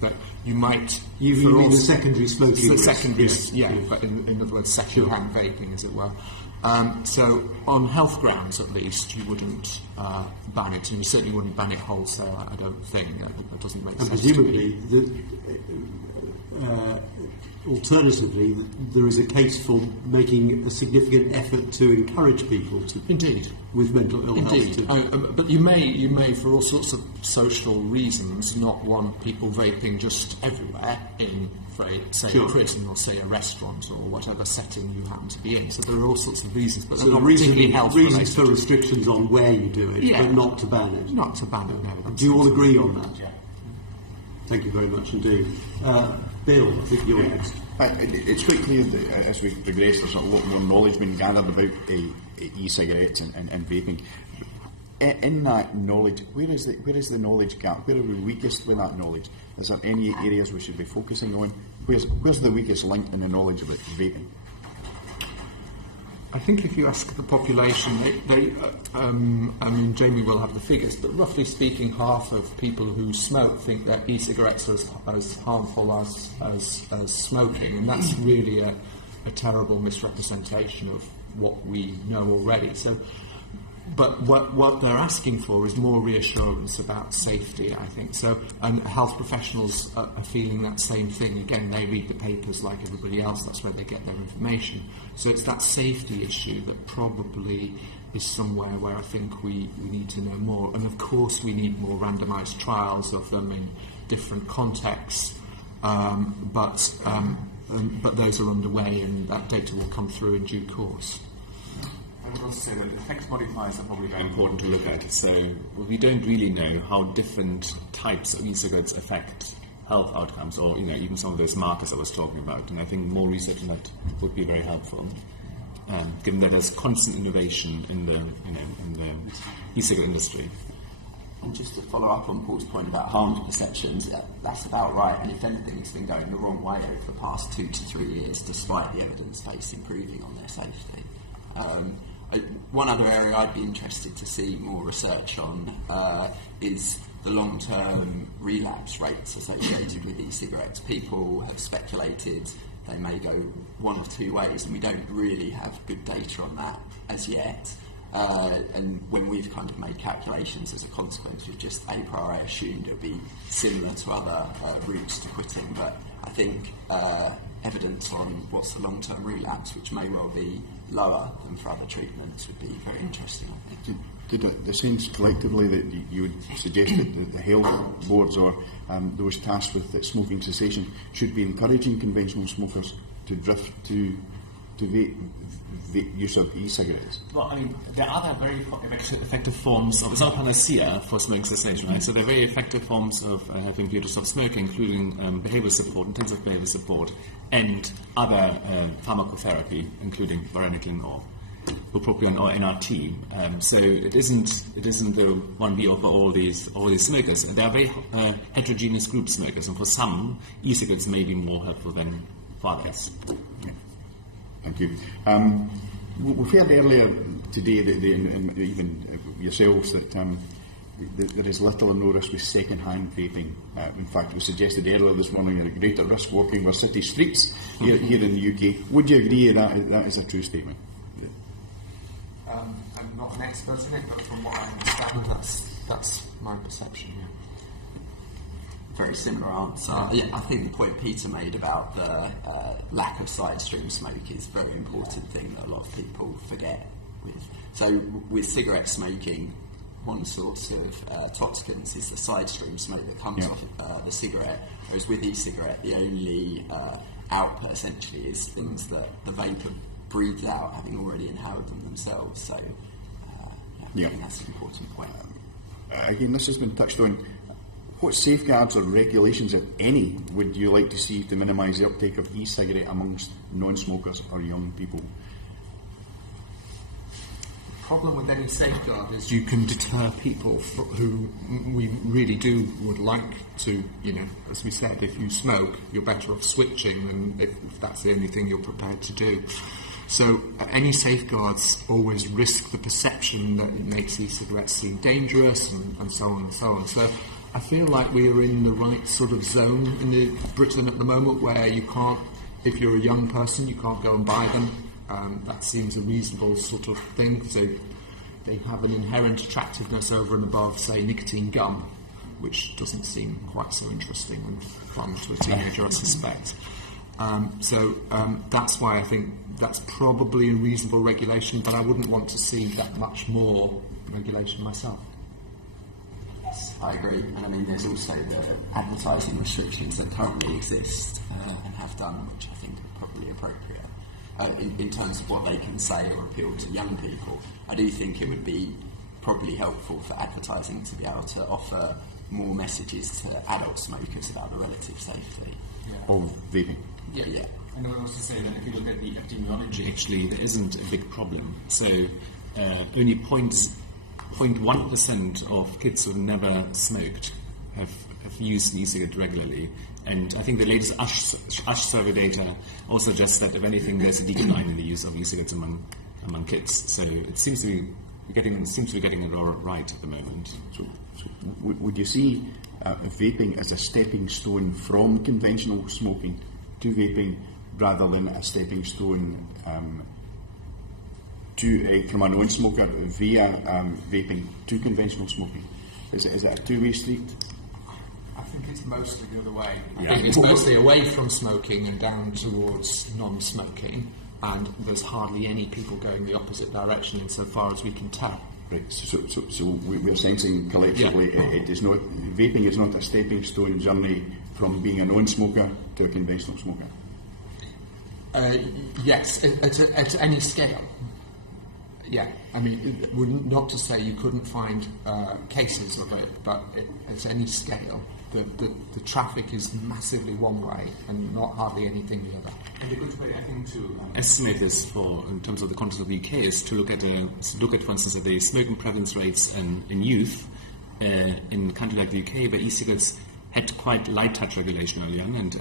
But you might... You mean the secondary smoking risk? Secondary, yeah, but in other words, second-hand vaping, as it were. So, on health grounds, at least, you wouldn't ban it, and you certainly wouldn't ban it wholesale, I don't think. That doesn't make sense. And presumably, alternatively, there is a case for making a significant effort to encourage people to... Indeed. With mental ill health. But you may, for all sorts of social reasons, not want people vaping just everywhere in, say, a prison or, say, a restaurant or whatever setting you happen to be in. So there are all sorts of reasons, but they're not particularly health-related. Reasons for restrictions on where you do it, but not to ban it. Not to ban it, no. Do you all agree on that? Yeah. Thank you very much indeed. Bill, I think you're next. It's quite clear that as we progress, there's a lot more knowledge being gathered about e-cigarettes and vaping. In that knowledge, where is the knowledge gap? Where are we weakest with that knowledge? Is there any areas we should be focusing on? Where's the weakest link in the knowledge about vaping? I think if you ask the population, I mean, Jamie will have the figures, but roughly speaking, half of people who smoke think that e-cigarettes are as harmful as smoking, and that's really a terrible misrepresentation of what we know already. So, but what they're asking for is more reassurance about safety, I think. So, and health professionals are feeling that same thing. Again, they read the papers like everybody else. That's where they get their information. So it's that safety issue that probably is somewhere where I think we need to know more. And of course, we need more randomised trials of them in different contexts. But those are underway, and that data will come through in due course. I would also say that effect modifiers are probably very important to look at. So we don't really know how different types of e-cigarettes affect health outcomes, or even some of those markers I was talking about. And I think more research on that would be very helpful, given that there's constant innovation in the e-cigarette industry. And just to follow up on Paul's point about harm perceptions, that's about right. And if anything, it's been going the wrong way over the past 2 to 3 years, despite the evidence base improving on their safety. One other area I'd be interested to see more research on is the long-term relapse rates associated with e-cigarettes. People have speculated they may go one of two ways, and we don't really have good data on that as yet. And when we've kind of made calculations as a consequence, we've just a priori assumed it would be similar to other routes to quitting. But I think evidence on what's the long-term relapse, which may well be lower than for other treatments, would be very interesting, I think. Did the sense collectively that you would suggest that the health boards or those tasked with smoking cessation should be encouraging conventional smokers to drift to the use of e-cigarettes? Well, I mean, there are other very effective forms of, it's not a panacea for smoking cessation, right? So there are very effective forms of helping people to stop smoking, including behavioural support, intensive behavioural support, and other pharmacotherapy, including varenicline or bupropion or NRT. So it isn't the one be all for all these smokers. There are very heterogeneous group smokers, and for some, e-cigarettes may be more helpful than for others. Yeah. Thank you. We've heard earlier today that even yourselves that there is little or no risk with second-hand vaping. In fact, it was suggested earlier this morning that greater risk walking our city streets here in the UK. Would you agree that is a true statement? I'm not an expert in it, but from what I understand, that's my perception. Yeah. very similar answer. Yeah, I think the point Peter made about the lack of side stream smoke is a very important thing that a lot of people forget. So with cigarette smoking, one source of toxicants is the side stream smoke that comes off the cigarette, whereas with e-cigarette the only output essentially is things that the vapor breathes out having already inhaled them themselves. So I think that's an important point. Again, this has been touched on. What safeguards or regulations, if any, would you like to see to minimise the uptake of e-cigarette amongst non-smokers or young people? The problem with any safeguard is you can deter people who we really would like to, as we said, if you smoke, you're better off switching, and if that's the only thing you're prepared to do. So any safeguards always risk the perception that it makes e-cigarettes seem dangerous and so on and so on. So I feel like we are in the right sort of zone in Britain at the moment where you can't, if you're a young person, you can't go and buy them. That seems a reasonable sort of thing. So they have an inherent attractiveness over and above, say, nicotine gum, which doesn't seem quite so interesting and fun to a teenager, I suspect. So that's why I think that's probably a reasonable regulation, but I wouldn't want to see that much more regulation myself. Yes, I agree. And I mean, there's also the advertising restrictions that currently exist and have done, which I think are probably appropriate. In terms of what they can say or appeal to young people, I do think it would be probably helpful for advertising to be able to offer more messages to adult smokers about the relative safety of vaping. Yeah. And I would also say that if you look at the epidemiology, actually, there isn't a big problem. So only 0.1% of kids who've never smoked have used e-cigarette regularly. And I think the latest ASH survey data also suggests that, if anything, there's a decline in the use of e-cigarettes among kids. So it seems to be getting it all right at the moment. So would you see vaping as a stepping stone from conventional smoking to vaping, rather than a stepping stone from a non-smoker via vaping to conventional smoking? Is it a two-way street? I think it's mostly the other way. I think it's mostly away from smoking and down towards non-smoking, and there's hardly any people going the opposite direction insofar as we can tell. Right. So we're sensing collectively it is not, vaping is not a stepping stone journey from being a non-smoker to a conventional smoker. Yes, at any scale. Yeah, I mean, not to say you couldn't find cases of it, but at any scale, the traffic is massively one way and not hardly anything the other. And a good way, I think, to estimate this in terms of the context of the UK is to look at, for instance, at the smoking prevalence rates in youth in a country like the UK, where e-cigarettes had quite light touch regulation early on and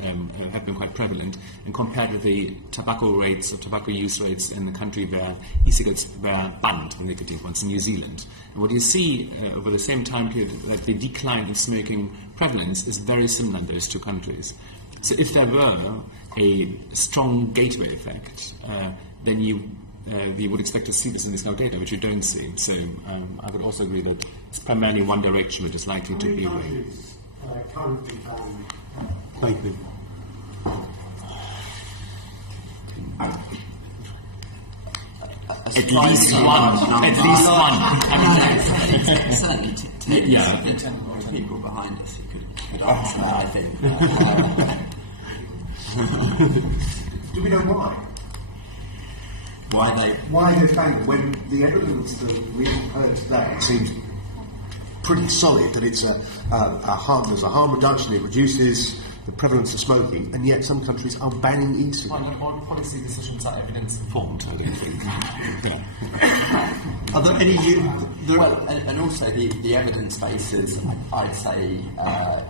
had been quite prevalent, and compared with the tobacco rates or tobacco use rates in the country where e-cigarettes were banned from nicotine, once in New Zealand. And what you see over the same time period, that the decline in smoking prevalence is very similar in those two countries. So if there were a strong gateway effect, then you would expect to see this in this kind of data, which you don't see. So I would also agree that it's primarily one direction which is likely to be away. Currently vaping. At least one. Certainly, people behind us who could answer that, I think. Do we know why? Why they're failing? When the evidence that we've heard today seems pretty solid that it's there's a harm reduction, it reduces the prevalence of smoking, and yet some countries are banning e-cigarettes. All policy decisions are evidence-informed, I don't think. Are there any Well, and also the evidence base has, I'd say,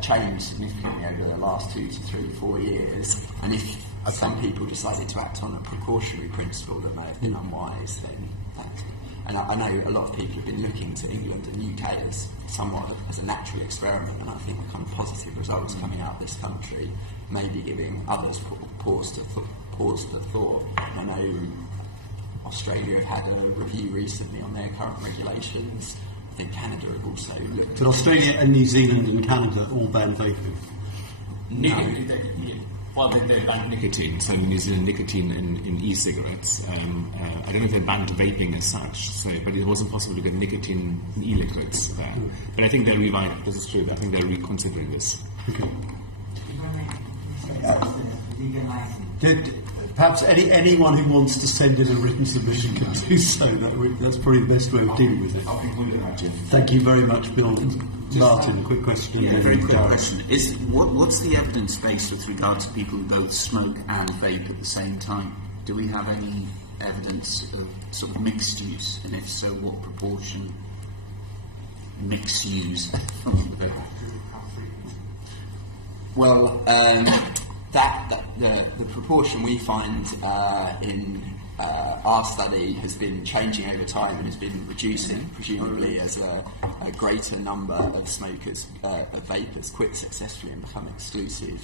changed significantly over the last 2 to 3, 4 years, and if some people decided to act on a precautionary principle that may have been unwise, then that's... And I know a lot of people have been looking to England and UK as somewhat as a natural experiment, and I think the kind of positive results coming out of this country may be giving others pause to thought. I know Australia have had a review recently on their current regulations. I think Canada have also looked. But Australia and New Zealand and Canada all ban vaping. Well, they banned nicotine, so in New Zealand, nicotine in e-cigarettes. I don't know if they banned vaping as such, but it wasn't possible to get nicotine in e-liquids. But I think they're reviving. This is true. I think they're reconsidering this. Okay. Perhaps anyone who wants to send in a written submission can do so. That's probably the best way of dealing with it. Thank you very much, Bill. Martin, quick question. Yeah, very quick question. What's the evidence base with regard to people who both smoke and vape at the same time? Do we have any evidence of sort of mixed use? And if so, what proportion mixed use? Well, the proportion we find in our study has been changing over time and has been reducing, presumably as a greater number of smokers, of vapers, quit successfully and become exclusive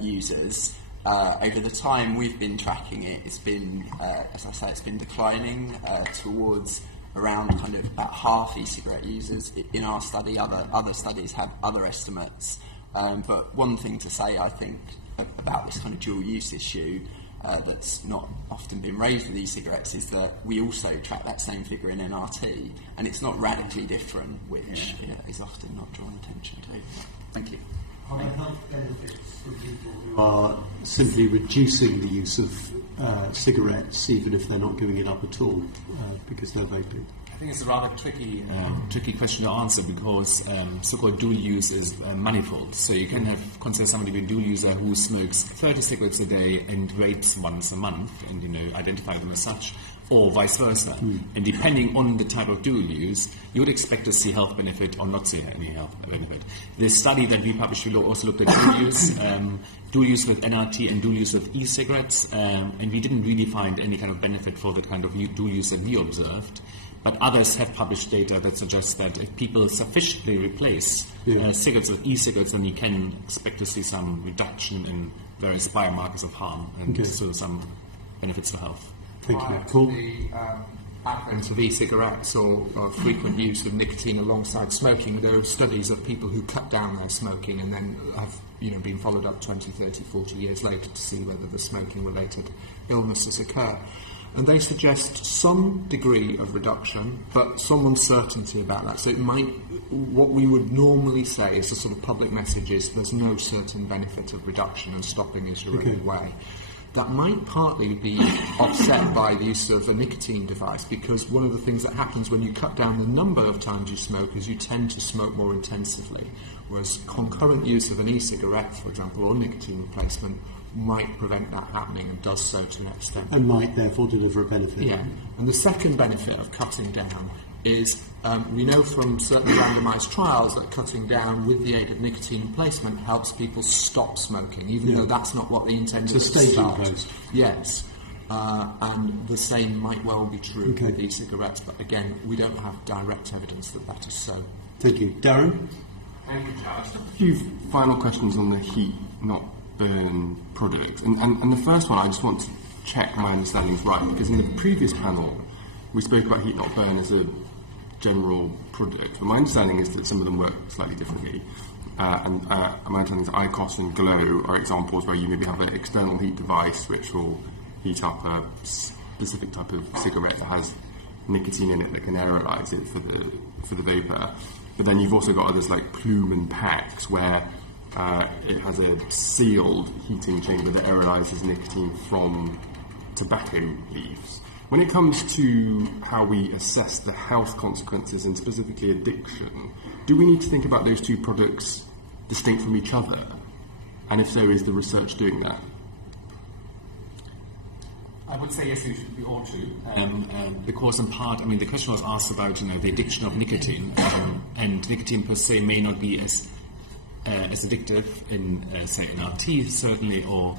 users. Over the time we've been tracking it, it's been, as I say, it's been declining towards around kind of about half e-cigarette users. In our study, other studies have other estimates. But one thing to say, I think, about this kind of dual use issue that's not often been raised with e-cigarettes is that we also track that same figure in NRT, and it's not radically different, which is often not drawn attention to. Thank you. Are there health benefits for people who are simply reducing the use of cigarettes, even if they're not giving it up at all, because they're vaping? I think it's a rather tricky question to answer because so-called dual use is manifold. So you can consider somebody to be a dual user who smokes 30 cigarettes a day and vapes once a month, and identify them as such, or vice versa. And depending on the type of dual use, you would expect to see health benefit or not see any health benefit. The study that we published also looked at dual use with NRT and dual use with e-cigarettes, and we didn't really find any kind of benefit for the kind of dual use that we observed. But others have published data that suggests that if people sufficiently replace cigarettes with e-cigarettes, then you can expect to see some reduction in various biomarkers of harm and so some benefits to health. Thank you. Cool. The advent of e-cigarettes or frequent use of nicotine alongside smoking, there are studies of people who cut down their smoking and then have been followed up 20, 30, 40 years later to see whether the smoking-related illnesses occur. And they suggest some degree of reduction, but some uncertainty about that. So it might, what we would normally say is a sort of public message is there's no certain benefit of reduction and stopping is your only way. That might partly be offset by the use of a nicotine device, because one of the things that happens when you cut down the number of times you smoke is you tend to smoke more intensively, whereas concurrent use of an e-cigarette, for example, or nicotine replacement might prevent that happening and does so to an extent. And might therefore deliver a benefit. Yeah. And the second benefit of cutting down is we know from certain randomised trials that cutting down with the aid of nicotine replacement helps people stop smoking, even though that's not what they intended to start. Post. Yes. And the same might well be true with e-cigarettes, but again, we don't have direct evidence that that is so. Thank you. Darren? Thank you, Charles. Just a few final questions on the heat, not burn products. And the first one, I just want to check my understanding is right, because in the previous panel, we spoke about heat not burn as a general product. But my understanding is that some of them work slightly differently. And my understanding is ICOS and Glow are examples where you maybe have an external heat device which will heat up a specific type of cigarette that has nicotine in it that can aerolise it for the vapour. But then you've also got others like Plume and Pax where it has a sealed heating chamber that aerolises nicotine from tobacco leaves. When it comes to how we assess the health consequences and specifically addiction, do we need to think about those two products distinct from each other? And if so, is the research doing that? I would say yes, we ought to, because in part, the question was asked about the addiction of nicotine, and nicotine per se may not be as addictive in, say, in our teeth, certainly, or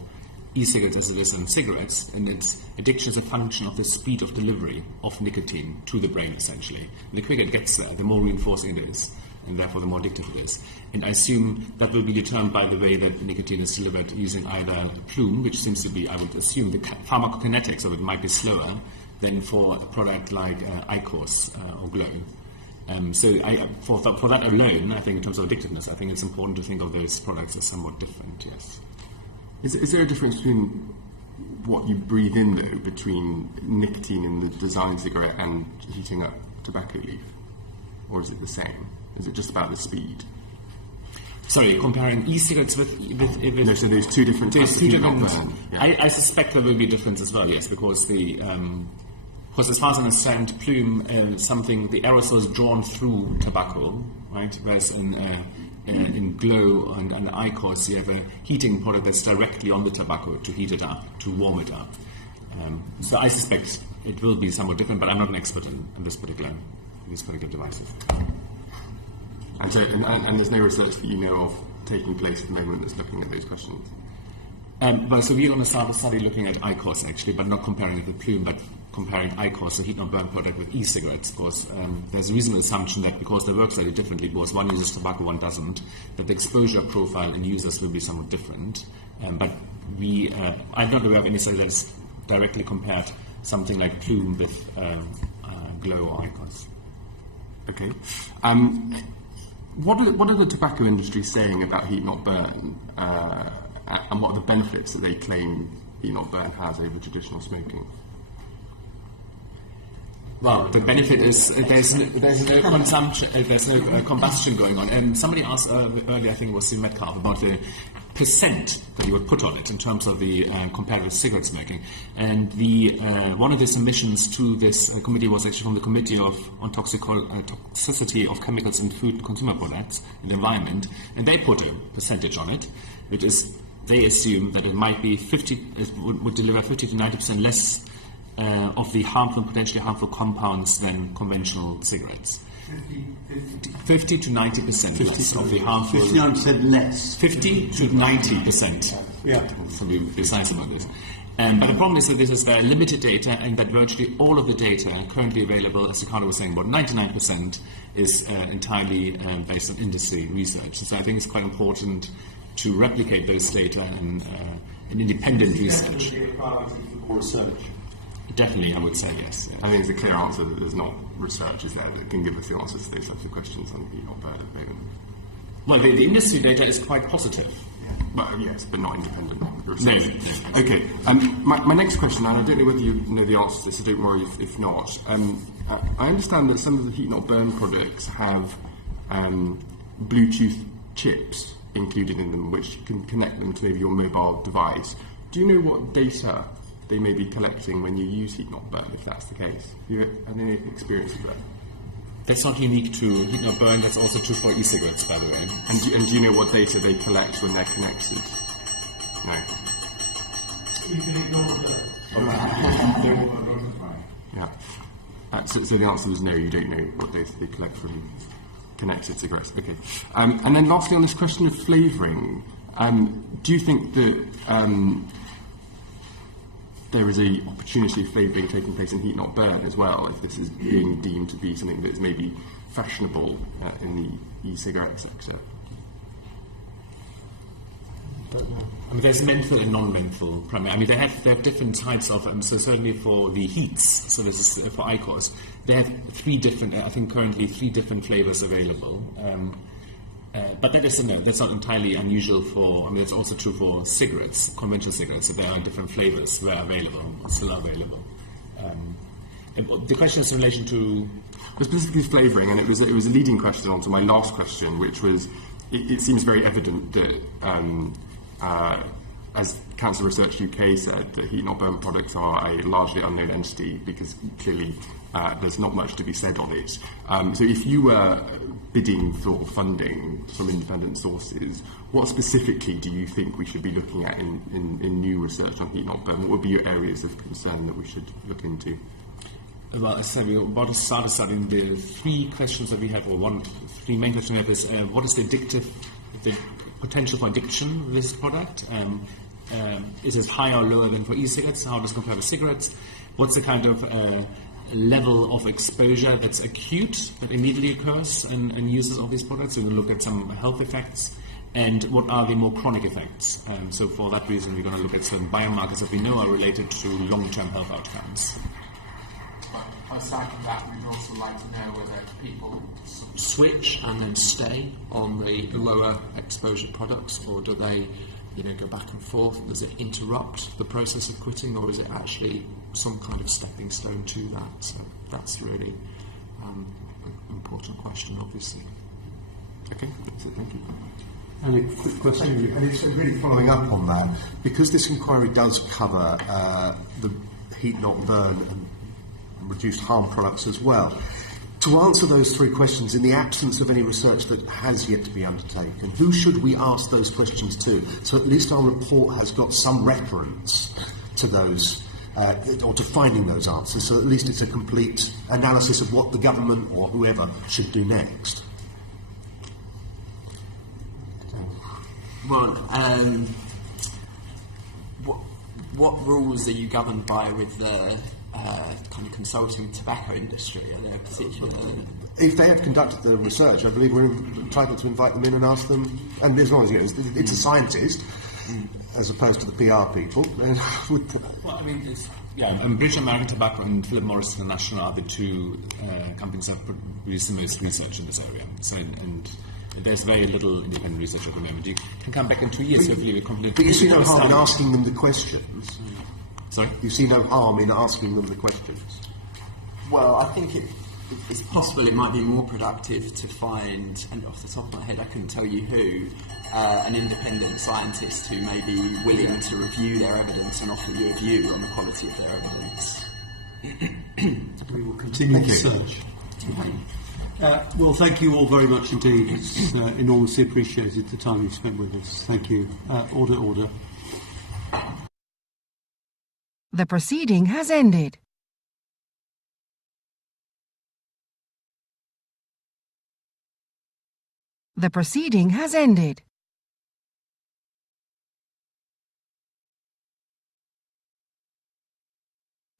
e-cigarettes as it is in cigarettes, and its addiction is a function of the speed of delivery of nicotine to the brain, essentially. And the quicker it gets there, the more reinforcing it is, and therefore the more addictive it is. And I assume that will be determined by the way that nicotine is delivered using either Plume, which seems to be, I would assume, the pharmacokinetics of it might be slower than for a product like ICOS or Glow. For that alone, I think in terms of addictiveness, I think it's important to think of those products as somewhat different, yes. Is there a difference between what you breathe in, though, between nicotine in the design cigarette and heating up tobacco leaf? Or is it the same? Is it just about the speed? Sorry, comparing e-cigarettes with no, so there's two different types of heat not burn. Yeah. I suspect there will be a difference as well, yes, because as far as I understand, plume, the aerosol is drawn through tobacco, right? Whereas in glow and IQOS, you have a heating product that's directly on the tobacco to heat it up, to warm it up. So I suspect it will be somewhat different, but I'm not an expert in these particular devices. And there's no research that you know of taking place at the moment that's looking at those questions? So we're going to start a study looking at IQOS actually, but not comparing it with plume, but comparing IQOS, a heat-not-burn product, with e-cigarettes. Because there's a reasonable assumption that because they work slightly differently, because one uses tobacco, one doesn't, that the exposure profile in users will be somewhat different. But I'm not aware of any study that's directly compared something like plume with glow or IQOS. Okay. What are the tobacco industry saying about heat-not-burn, and what are the benefits that they claim heat-not-burn has over traditional smoking? Well, the benefit is there's no consumption, there's no combustion going on. And somebody asked earlier, I think it was in Metcalf, about the percent that you would put on it in terms of the compared with cigarette smoking. And one of the submissions to this committee was actually from the Committee on Toxicity of Chemicals in Food Consumer Products in the Environment, and they put a percentage on it, which is they assume that it might be would deliver 50 to 90% less of the potentially harmful compounds than conventional cigarettes. 50 to 90% less of the harmful. 59% less. 50 to 90%. Yeah. To be precise about this. But the problem is that this is very limited data, and that virtually all of the data currently available, as Riccardo was saying, about 99% is entirely based on industry research. And so I think it's quite important to replicate those data in independent research. Research. Definitely, I would say yes. I think it's a clear answer that there's not research, is there, that can give us the answers to those types of questions on heat-not-burn at the moment. Well, the industry data is quite positive. Well, yes, but not independent research. No. Okay. My next question, and I don't know whether you know the answer to this, so don't worry if not. I understand that some of the heat-not-burn products have Bluetooth chips included in them, which can connect them to maybe your mobile device. Do you know what data they may be collecting when you use heat-not-burn, if that's the case? Do you have any experience of that? That's not unique to heat-not-burn, that's also true for e-cigarettes, by the way. And do you know what data they collect when they're connected? No. Yeah. So the answer is no, you don't know what data they collect from connected cigarettes. Okay. And then lastly, on this question of flavouring, do you think that there is an opportunity of flavouring taking place in heat-not-burn as well, if this is being deemed to be something that is maybe fashionable in the e-cigarette sector? I mean, there's menthol and non-menthol. I mean, they have different types of. So certainly for the heats, so this is for IQOS, they have currently three different flavours available. But that's not entirely unusual for. I mean, it's also true for cigarettes, conventional cigarettes. So there are different flavours where still available. And the question is in relation to. But specifically flavouring, and it was a leading question onto my last question, which was, it seems very evident that, as Cancer Research UK said, that heat-not-burn products are a largely unknown entity because clearly there's not much to be said on it. So if you were bidding for funding from independent sources, what specifically do you think we should be looking at in new research on heat-not-burn? What would be your areas of concern that we should look into? Well, as I said, we're about to start studying the three questions that we have, three main questions we have is what is the potential for addiction of this product? Is it higher or lower than for e-cigarettes? How does it compare with cigarettes? What's the kind of level of exposure that's acute, that immediately occurs in users of these products? So we'll look at some health effects. And what are the more chronic effects? So for that reason, we're going to look at certain biomarkers that we know are related to long-term health outcomes. but aside from that, we'd also like to know whether people sort of switch and then stay on the lower exposure products, or do they, go back and forth? Does it interrupt the process of quitting, or is it actually some kind of stepping stone to that? So that's really an important question, obviously. Okay, that's it. Thank you. Any quick question? And it's really following up on that, because this inquiry does cover the heat not burn and reduced harm products as well. To answer those three questions, in the absence of any research that has yet to be undertaken, who should we ask those questions to? So at least our report has got some reference to those, or to finding those answers, so at least it's a complete analysis of what the government or whoever should do next. Well, what rules are you governed by with the kind of consulting tobacco industry? Are there particular... If they have conducted the research, I believe we're entitled to invite them in and ask them, and as long as it's a scientist, as opposed to the PR people, then well, I mean, British American Tobacco and Philip Morris International are the two companies that have produced the most research in this area. So, and there's very little independent research at the moment. You can come back in 2 years, hopefully, with complete... But you see no harm in asking them the questions. Sorry? You see no harm in asking them the questions. Well, I think it's possible it might be more productive to find, and off the top of my head I couldn't tell you who, an independent scientist who may be willing to review their evidence and offer you a view on the quality of their evidence. We will continue the search. Well, thank you all very much indeed. It's enormously appreciated the time you've spent with us. Thank you. Order. The proceeding has ended. The proceeding has ended.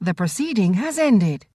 The proceeding has ended.